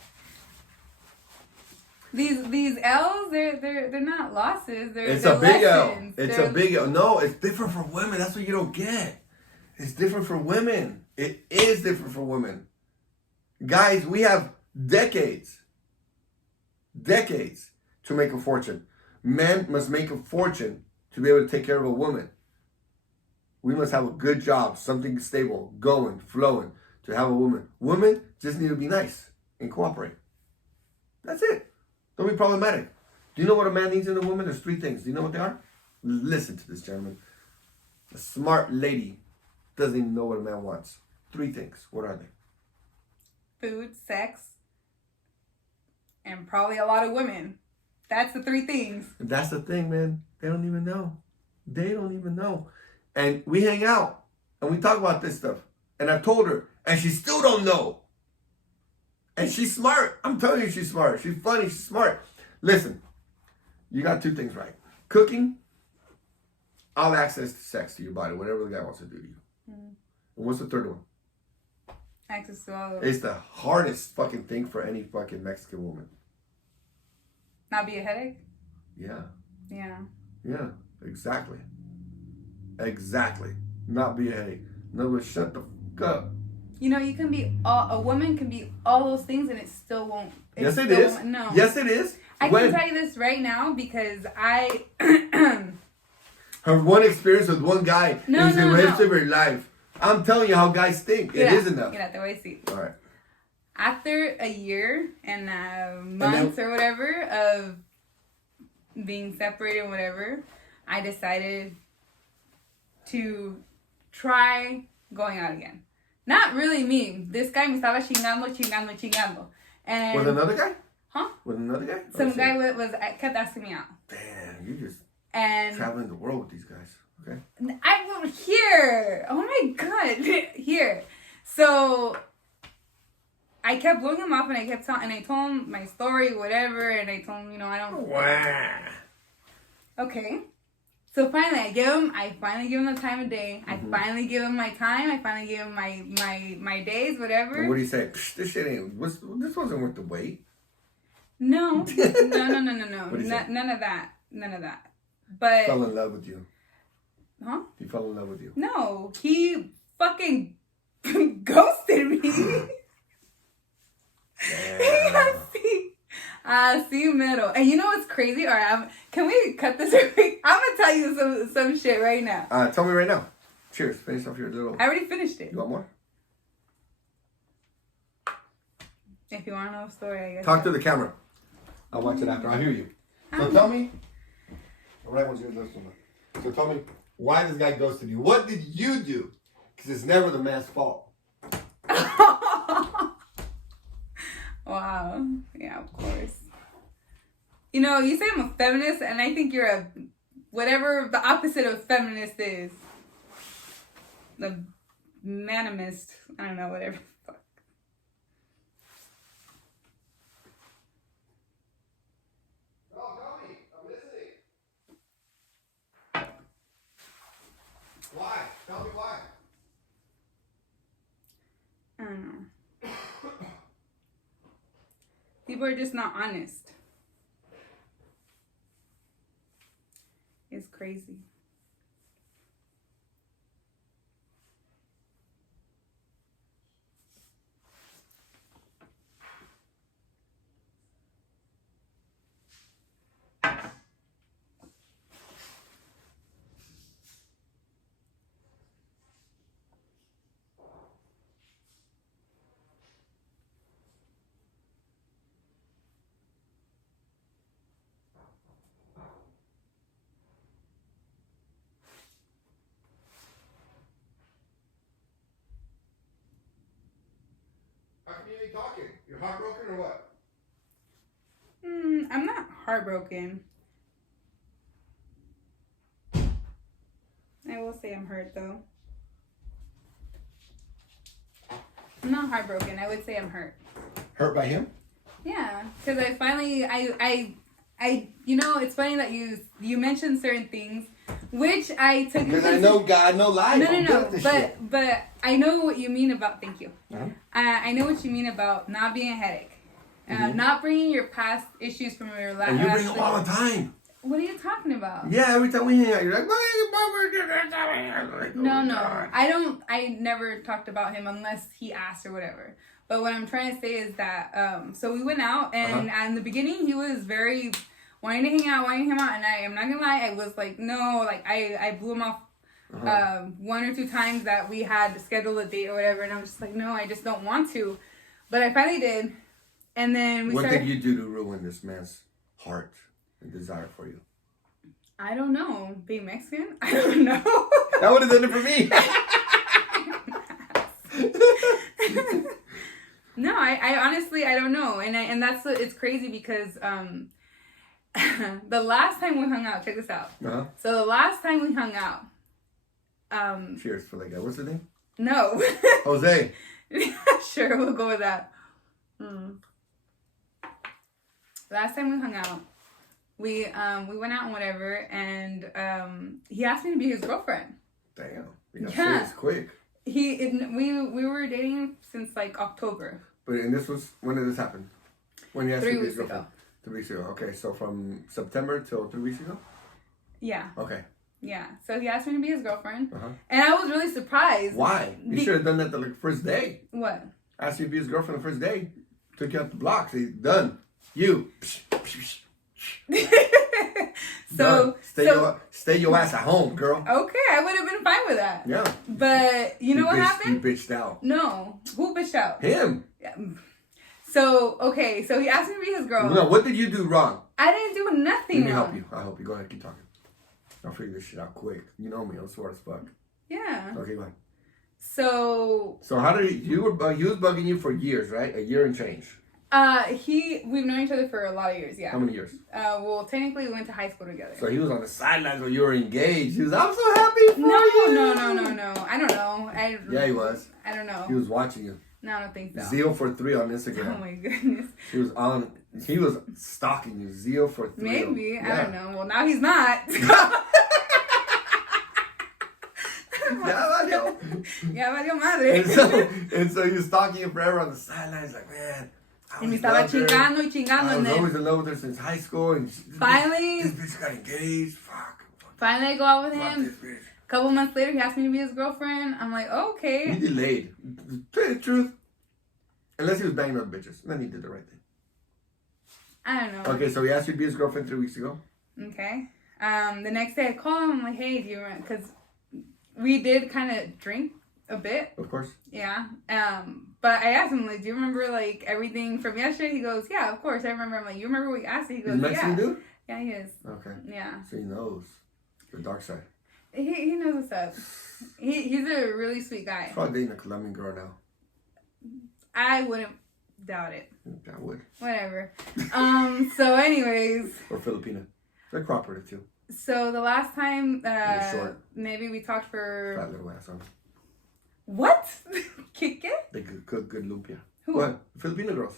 These L's, they're not losses. They're a big lessons. L. It's a big L. No, it's different for women. That's what you don't get. It's different for women. It is different for women. Guys, we have decades to make a fortune. Men must make a fortune to be able to take care of a woman. We must have a good job, something stable, going, flowing, to have a woman. Women just need to be nice and cooperate. That's it. Don't be problematic. Do you know what a man needs in a woman? There's 3 things. Do you know what they are? Listen to this, gentlemen. A smart lady doesn't even know what a man wants. 3 things. What are they? Food, sex, and probably a lot of women. That's the 3 things. That's the thing, man. They don't even know. They don't even know. And we hang out and we talk about this stuff. And I've told her, and she still don't know. And she's smart. I'm telling you, she's smart. She's funny. She's smart. Listen, you got 2 things right. Cooking, all access to sex to your body, whatever the guy wants to do to you. And what's the 3rd one? Access to all of It's the hardest fucking thing for any fucking Mexican woman. Not be a headache? Yeah. Yeah. Yeah, exactly. Exactly. Not be a headache. In other words, shut the fuck up. You know, you can be a woman can be all those things and it still won't. Yes, it is. No. Yes, it is. I can tell you this right now because I. Her one experience with one guy is the rest of her life. I'm telling you how guys think. It is enough. Yeah, te voy a decir. All right. After a year and months or whatever of being separated and whatever, I decided to try going out again. Not really me. This guy me estaba chingando. And with another guy? Huh? With another guy? Some guy kept asking me out. Damn, you just and traveling the world with these guys. Okay. I'm here. Oh my god, here. So I kept blowing him off, and I kept telling, and I told him my story, whatever, and I told him, I don't. Wow. Okay. So finally, I finally give him the time of day. I finally give him my time. I finally give him my days, whatever. And what do you say? This shit ain't. This wasn't worth the wait. No. What do you say? None of that. None of that. But He fell in love with you. Huh? He fell in love with you. No, he fucking ghosted me. See middle. And you know what's crazy? All right, can we cut this? I'm gonna tell you some shit right now. Tell me right now. Cheers. Finish off your little. I already finished it. You want more? If you want to know a story, I guess. Talk to the camera. I'll watch it after. I'll hear you. So tell me. Right one's yours. So tell me why this guy ghosted you. What did you do? Because it's never the man's fault. Wow. Yeah, of course. You know, you say I'm a feminist, and I think you're a whatever the opposite of feminist is. The manimist. I don't know, whatever. Fuck. Oh, tell me. I'm listening. Why? Tell me why. I don't know. People are just not honest. It's crazy. How come you ain't talking? You're heartbroken or what? I'm not heartbroken. I will say I'm hurt though. I'm not heartbroken. I would say I'm hurt. Hurt by him? Yeah, because I finally, you know, it's funny that you mentioned certain things, which I took. Because I know God, no life. No. But I know what you mean about. Thank you. Uh-huh. I know what you mean about not being a headache, not bringing your past issues from your life. And you bring them all the time. What are you talking about? Yeah, every time we hang out, you're like, why like, No. I don't. I never talked about him unless he asked or whatever. But what I'm trying to say is that, so we went out, and in the beginning, he was very wanting to hang out, and I'm not gonna lie, I was like, no, like, I blew him off one or two times that we had scheduled a date or whatever, and I'm just like, no, I just don't want to. But I finally did, and then What did you do to ruin this man's heart and desire for you? I don't know. Being Mexican? I don't know. That would have done it for me. No, I honestly, I don't know. And that's, it's crazy because the last time we hung out, check this out. Uh-huh. So the last time we hung out. Cheers for that guy. What's his name? No. Jose. Sure, we'll go with that. Last time we hung out, we went out and whatever, and he asked me to be his girlfriend. Damn. You got serious quick. We were dating since like October. But and this was, when did this happen? When you asked 3 you to be weeks his girlfriend? ago. 3 weeks ago. Okay, so from September till 3 weeks ago? Yeah. Okay. Yeah. So he asked me to be his girlfriend. Uh-huh. And I was really surprised. Why? You should have done that the first day. What? Asked you to be his girlfriend the first day. Took you out the block. Say, done. You. So stay your ass at home, girl. Okay, I would have been fine with that. Yeah. But you know what happened? You bitched out. No. Who bitched out? Him. Yeah. So, okay, so he asked me to be his girl. No, what did you do wrong? I didn't do nothing Let me wrong. help you. I'll help you. Go ahead, keep talking. I'll figure this shit out quick. You know me, I'm smart as fuck. Yeah. Okay, go ahead. So how did he was bugging you for years, right? A year and change. We've known each other for a lot of years, yeah. How many years? Well, technically we went to high school together. So he was on the sidelines when you were engaged. He was, I'm so happy for you. No. I don't know. Yeah, he was. I don't know. He was watching you. No, I don't think so. Zeal4thrill on Instagram. Oh my goodness. He was stalking you. Zeal4thrill. Maybe. Yeah. I don't know. Well, now he's not. Ya valió madre. And so he was stalking him forever on the sidelines, like, man. Y me estaba chingando y chingando. I was always in love with her since high school. And finally, this bitch got engaged. Fuck. Finally, I go out with Fuck him. this bitch. A couple months later, he asked me to be his girlfriend. I'm like, okay. He delayed. Tell you the truth. Unless he was banging other bitches. Then he did the right thing. I don't know. Okay, so he asked you to be his girlfriend 3 weeks ago. Okay. The next day I call him. I'm like, hey, do you remember? Because we did kind of drink a bit. Of course. Yeah. But I asked him, like, do you remember, like, everything from yesterday? He goes, yeah, of course. I remember. I'm like, you remember what you asked? He goes, He's Mexican yeah. dude? Yeah, he is. Okay. Yeah. So he knows the dark side. He knows what's up. He's a really sweet guy. He's probably dating a Colombian girl now. I wouldn't doubt it. I would. Whatever. So anyways. Or Filipina. They're cooperative too. So the last time, short. maybe we talked for... Fat little ass on. What? Kike? They cook good lumpia. Who? What? Filipino girls.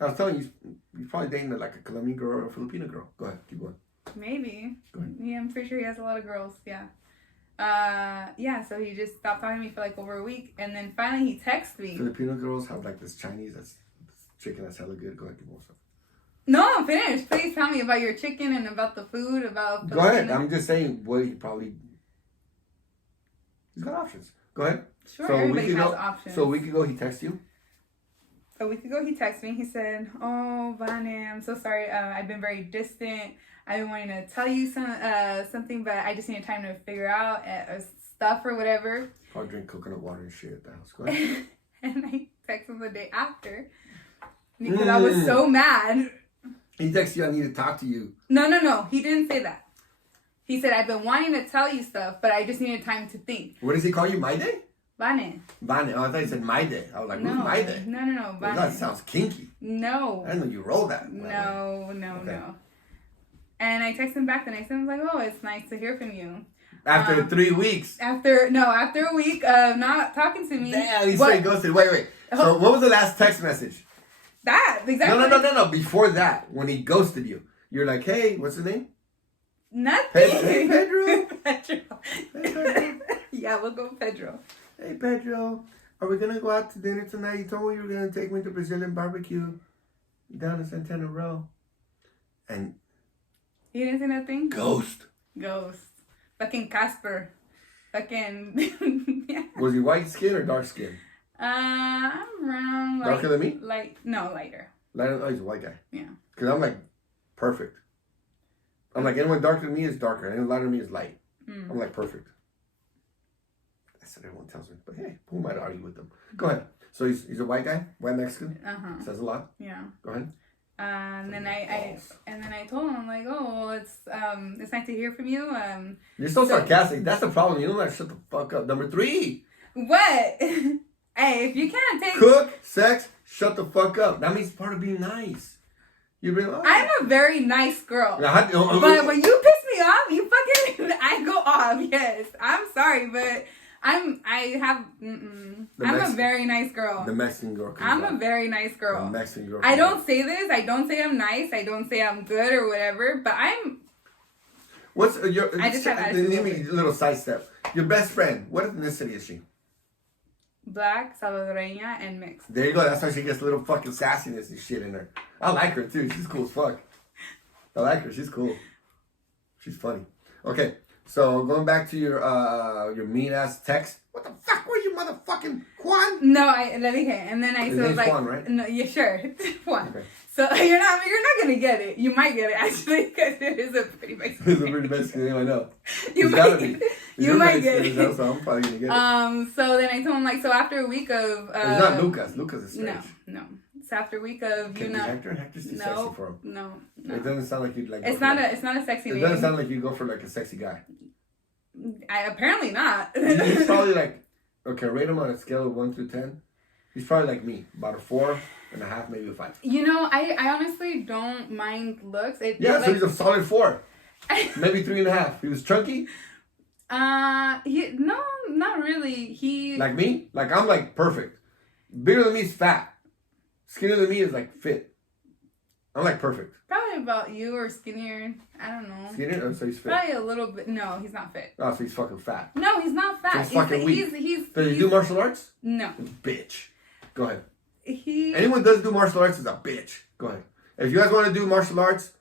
I was telling you, you're probably dating like a Colombian girl or a Filipino girl. Go ahead, keep going. Maybe. Go ahead. Yeah, I'm pretty sure he has a lot of girls. Yeah. Yeah, so he just stopped talking to me for like over a week. And then finally he texted me. Filipino girls have like this Chinese this chicken that's hella good. Go ahead, keep going. No, I'm finished. Please tell me about your chicken and about the food, about... Go ahead. I'm just saying what he probably... He's got options. Go ahead. Sure, so everybody has options. So a week ago he texted you? A week ago he texted me. He said, oh, Vane, I'm so sorry. I've been very distant. I've been wanting to tell you something, but I just need time to figure out stuff or whatever. Probably drink coconut water and shit at the house. Go ahead. And I texted him the day after because I was so mad. He texted you, I need to talk to you. No. He didn't say that. He said, I've been wanting to tell you stuff, but I just needed time to think. What does he call you? My day? Vane. Vane. Oh, I thought he said my day. I was like, who's my day? No. Vane. Well, that sounds kinky. No. I didn't know you rolled that. No. And I texted him back the next day. I was like, oh, it's nice to hear from you. After 3 weeks. After a week of not talking to me. Damn, he straight ghosted. Wait. So what was the last text message? That, exactly. No. Before that, when he ghosted you, you're like, hey, what's his name? Nothing. Hey, Pedro. Pedro. Yeah, we'll go Pedro. Hey, Pedro. Are we going to go out to dinner tonight? You told me you were going to take me to Brazilian barbecue down in Santana Row. And... He didn't say nothing? Ghost. Fucking Casper. Fucking... Yeah. Was he white skin or dark skin? I'm around... Darker than me? Lighter. Lighter? Oh, he's a white guy. Yeah. Because I'm like, perfect. I'm like, anyone darker than me is darker. Anyone lighter than me is light. I'm like, perfect. That's what everyone tells me. But hey, who am I to argue with them? Go ahead. So he's a white guy? White Mexican? Uh-huh. Says a lot? Yeah. Go ahead. And then I told him, I'm like, oh, well, it's nice to hear from you. You're so sarcastic. That's the problem. You don't like shut the fuck up. Number 3. What? Hey, if you can't take... Cook, sex, shut the fuck up. That means part of being nice. You've been like... I'm a very nice girl. But when you piss me off, you fucking... I go off, yes. I'm sorry, but... I'm a very nice girl. The Mexican girl. I'm a very nice girl. The Mexican girl. I don't say this. I don't say I'm nice. I don't say I'm good or whatever. But I'm... What's your... I just have attitude. Let me a little sidestep. Your best friend, what ethnicity is she? Black, Salvadoreña, and mixed. There you go. That's why she gets a little fucking sassiness and shit in her. I like her too. She's cool as fuck. I like her. She's cool. She's funny. Okay. So going back to your mean ass text, what the fuck were you, motherfucking Juan? No, le dije, and then I said like, Juan, right? No, yeah, sure, Juan. Okay. So you're not gonna get it. You might get it actually because it is a pretty Mexican. It's a pretty Mexican name, I know. You might get it. So I'm probably gonna get it. So then I told him like, so after a week of it's not Lucas. Lucas is Spanish. No. So after a week of Hector? Hector's too sexy for him. No. It doesn't sound like you'd like. It's not a sexy name. It doesn't sound like you go for like a sexy guy. Apparently not. He's probably like, okay, rate him on a scale of 1 through 10. He's probably like me, about a 4.5, maybe a 5. You know, I honestly don't mind looks. So he's a solid 4, maybe 3.5. He was chunky. No, not really. He like me. Like I'm like perfect. Bigger than me is fat. Skinnier than me is like fit. I'm like perfect. Probably about you or skinnier. I don't know. Skinnier? Oh, so he's fit. Probably a little bit. No, he's not fit. Oh, so he's fucking fat. No, he's not fat. So he's fucking weak. Does he do martial arts? No. Bitch. Go ahead. He. Anyone doesn't do martial arts is a bitch. Go ahead. If you guys want to do martial arts,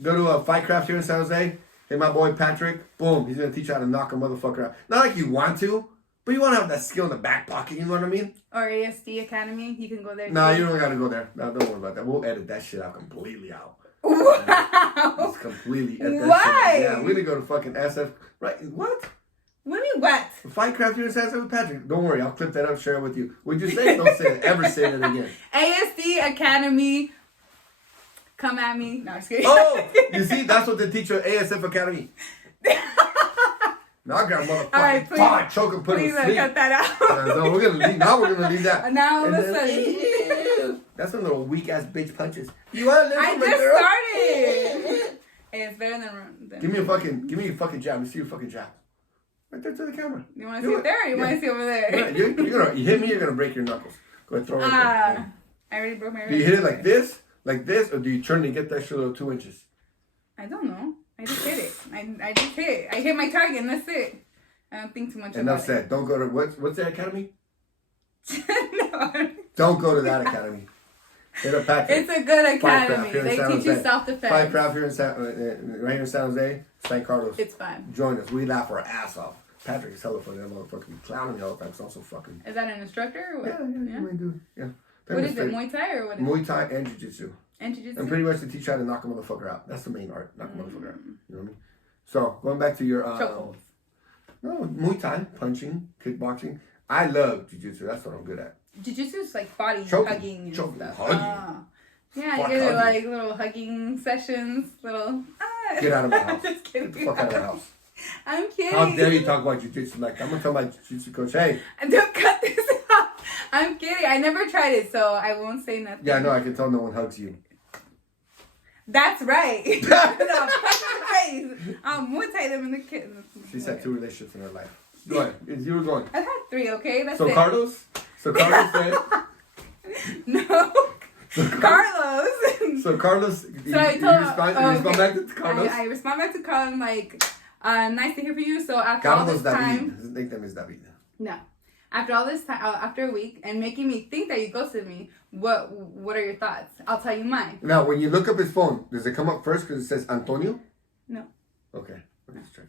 go to a Fight Craft here in San Jose. Hey, my boy Patrick. Boom. He's gonna teach you how to knock a motherfucker out. Not like you want to, but you want to have that skill in the back pocket. You know what I mean? Or ASD Academy. You can go there. No, you don't gotta go there. No, don't worry about that. We'll edit that shit out completely out. Wow. It's completely. Why? Yeah, we're gonna go to fucking SF. Right? What? What do you mean what? Fight Craft here in San Jose with Patrick. Don't worry, I'll clip that up, share it with you. Would you say it? Don't say it. Ever say it again. ASD Academy. Come at me. No, I'm just kidding. Oh, you see, that's what they teach you at ASF Academy. Now I got motherfucking right, please, choke and put him please to sleep. cut that out. No, we're gonna leave. Now we're gonna leave that. Now all of a And sudden. that's some little weak ass bitch punches. You want to live I with my just girl? started. Hey, it's better than. Give me a fucking jab. Let me see your fucking jab. Right there to the camera. You want to see it there or you want to see over there? Yeah, you hit me, you're gonna break your knuckles. Go ahead, throw it right there. I already broke my wrist. Do you hit it like this, or do you turn and get that shit over 2 inches? I don't know. I just hit it. I just hit it. I hit my target and that's it. I don't think too much about it. Enough said. Don't go to what's the academy? No. Don't go to that academy. Hit up Patrick. It's a good academy. Here in They San teach you Jose. self-defense. Fight Craft here right here in San Jose, San Carlos. It's fun. Join us. We laugh our ass off. Patrick is hella funny. That motherfucker be clowning me all the time. It's also fucking. Is that an instructor or what? Yeah, you might do. Yeah. What is it? Muay Thai or what is it? Muay Thai and Jiu-Jitsu. And Jiu-Jitsu? And pretty much they teach you how to knock a motherfucker out. That's the main art. Knock a motherfucker out. You know what I mean? So, going back to your... Chokeholds. No, Muay Thai, punching, kickboxing. I love Jiu-Jitsu. That's what I'm good at. Jiu-Jitsu is like body Choking. hugging and Choking. stuff. Hugging. Yeah, Fuck you get hugging. like little hugging sessions, little... Get out of my house. Just kidding. Get the fuck out of my house. I'm kidding. How dare you talk about Jiu-Jitsu like I'm gonna tell my Jiu-Jitsu coach, hey. Don't cut this out. I'm kidding. I never tried it, so I won't say nothing. Yeah, no, I can tell no one hugs you. That's right. No, punch in the face. I'll Muay Thai them in the kitchen. She's had 2 relationships in her life. Go ahead. You were going. I've had 3, okay? That's So it. Carlos said. No. Carlos. So Carlos, you I told him, respond back to Carlos. I respond back to Carlos like, nice to hear from you. So after all Carlos this time, David. His nickname is David. no, after all this time, after a week, and making me think that you ghosted me, what are your thoughts? I'll tell you mine. Now, when you look up his phone, does it come up first because it says Antonio? No. Okay, let me just check.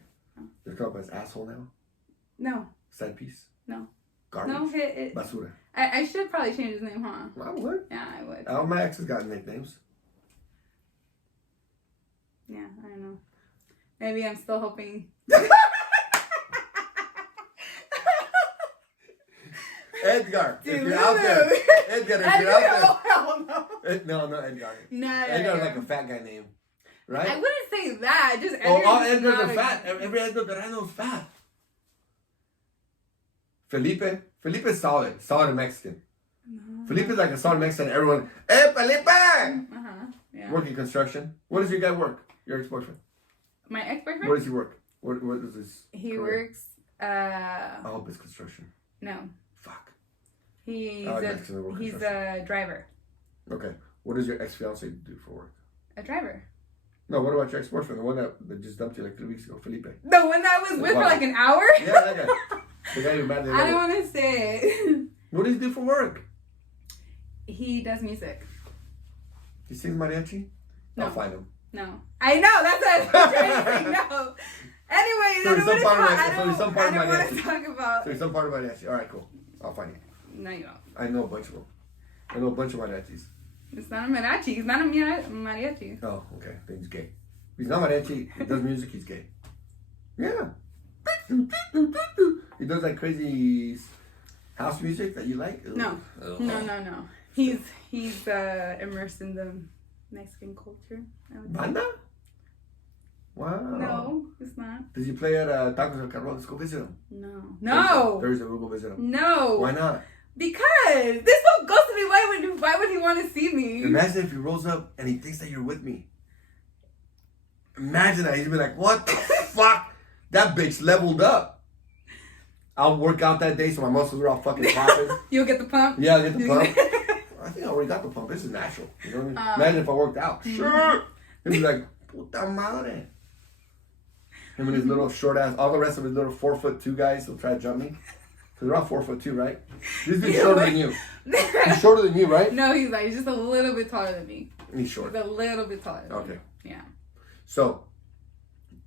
Does it come up as asshole now? No. Side piece? No. Garbage? No. It, Basura? I should probably change his name, huh? I would. Yeah, I would. All my exes got nicknames. Yeah, I know. Maybe I'm still hoping. Edgar, if Dude, you're out there. Edgar, if you're out there. Oh, hell no. No, not Edgar. No, Edgar's like a fat guy name. Right? I wouldn't say that. Just Oh, all Edgar's Edgars not are a- fat. Every Edgar that I know is fat. Felipe's solid. Solid Mexican. No. Felipe's like a solid Mexican. Everyone, hey, Felipe! Uh-huh. Yeah. Working construction. What does your guy work? Your ex-boyfriend. My ex-boyfriend? Where does he work? What is his He career? works, I hope it's construction. no. Fuck. He's I like Mexicans that work he's construction. a driver. Okay. What does your ex-fiance do for work? A driver. No, what about your ex-boyfriend? The one that just dumped you like 3 weeks ago, Felipe. The one that I was with for Wow. like an hour? Yeah, that guy. The guy who badly I don't want to say it. What does he do for work? He does music. He sings mariachi? No. I'll find him. No. I know, that's what I was trying to say. No. Anyways, So I he's don't some part of want my- so he's some part of my to identity. talk about. So he's some part of mariachi. Alright, cool. I'll find him. No, you don't. I know a bunch of them. I know a bunch of mariachis. It's not a mariachi. He's not a mariachi. Oh, okay. Then he's gay. He's not mariachi. He does music. He's gay. Yeah. He does like crazy house music that you like. No. Ugh. No. He's immersed in the Mexican culture. I would say. Banda? Wow. No, it's not. Does he play at Tacos El Carro? Let's go visit him. No. Thursday, we'll go visit him. No. Why not? Because this fool goes to me. Why would he want to see me? Imagine if he rolls up and he thinks that you're with me. Imagine that. He'd be like, what the fuck? That bitch leveled up. I'll work out that day so my muscles are all fucking popping. You'll get the pump. Yeah, I'll get the pump. I think I already got the pump. This is natural. You know what I mean? Imagine if I worked out. Sure. He'd be like, puta madre. Him and his little short ass, all the rest of his little 4'2" guys will try to jump me. Because they're all 4'2", right? This dude's shorter than you. He's shorter than you, right? No, he's just a little bit taller than me. He's short. He's a little bit taller than Okay. me. Yeah. So,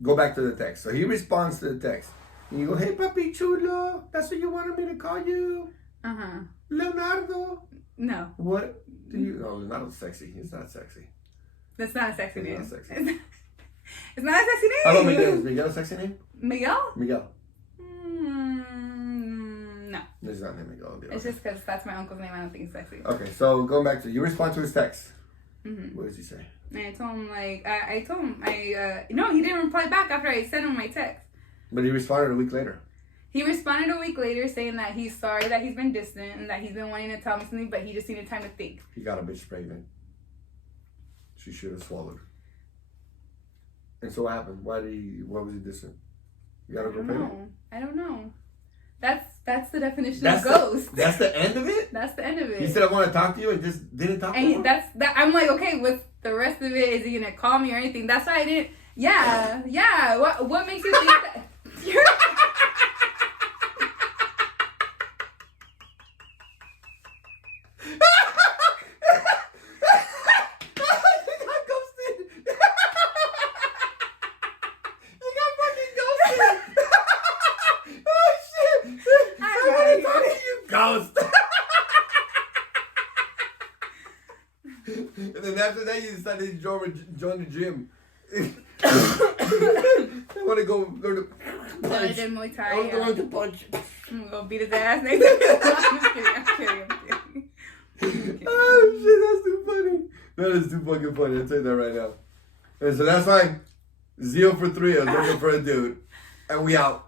go back to the text. So he responds to the text. And you go, hey, papi chulo. That's what you wanted me to call you? Uh-huh. Leonardo. No. What do you... No, Leonardo's sexy. He's not sexy. That's not a sexy name. Not sexy. It's not a sexy name. How about Miguel? Is Miguel a sexy name? Miguel? Miguel. No. It's not named Miguel. It's just because that's my uncle's name. I don't think it's sexy. Okay, so going back to... You respond to his text. Mm-hmm. What does he say? And I told him, no, he didn't reply back after I sent him my text. But he responded a week later. He responded a week later saying that he's sorry that he's been distant and that he's been wanting to tell me something, but he just needed time to think. He got a bitch pregnant. She should have swallowed. And so what happened? Why was he distant? You got a girl pregnant? I don't know. That's the definition of ghost. That's the end of it? That's the end of it. He said, I want to talk to you and just didn't talk to you? I'm like, okay, with the rest of it, is he going to call me or anything? That's why I didn't. Yeah. What makes you think that? You're... Ghost. And then after that, you decided to join the gym. I want to go learn to punch. I did Muay Thai. I want to learn to punch. I'm going to go beat his ass next time. I'm kidding. Oh, shit, that's too funny. That is too fucking funny. I'll tell you that right now. And so that's fine. Zeal4thrill is looking for a dude. And we out.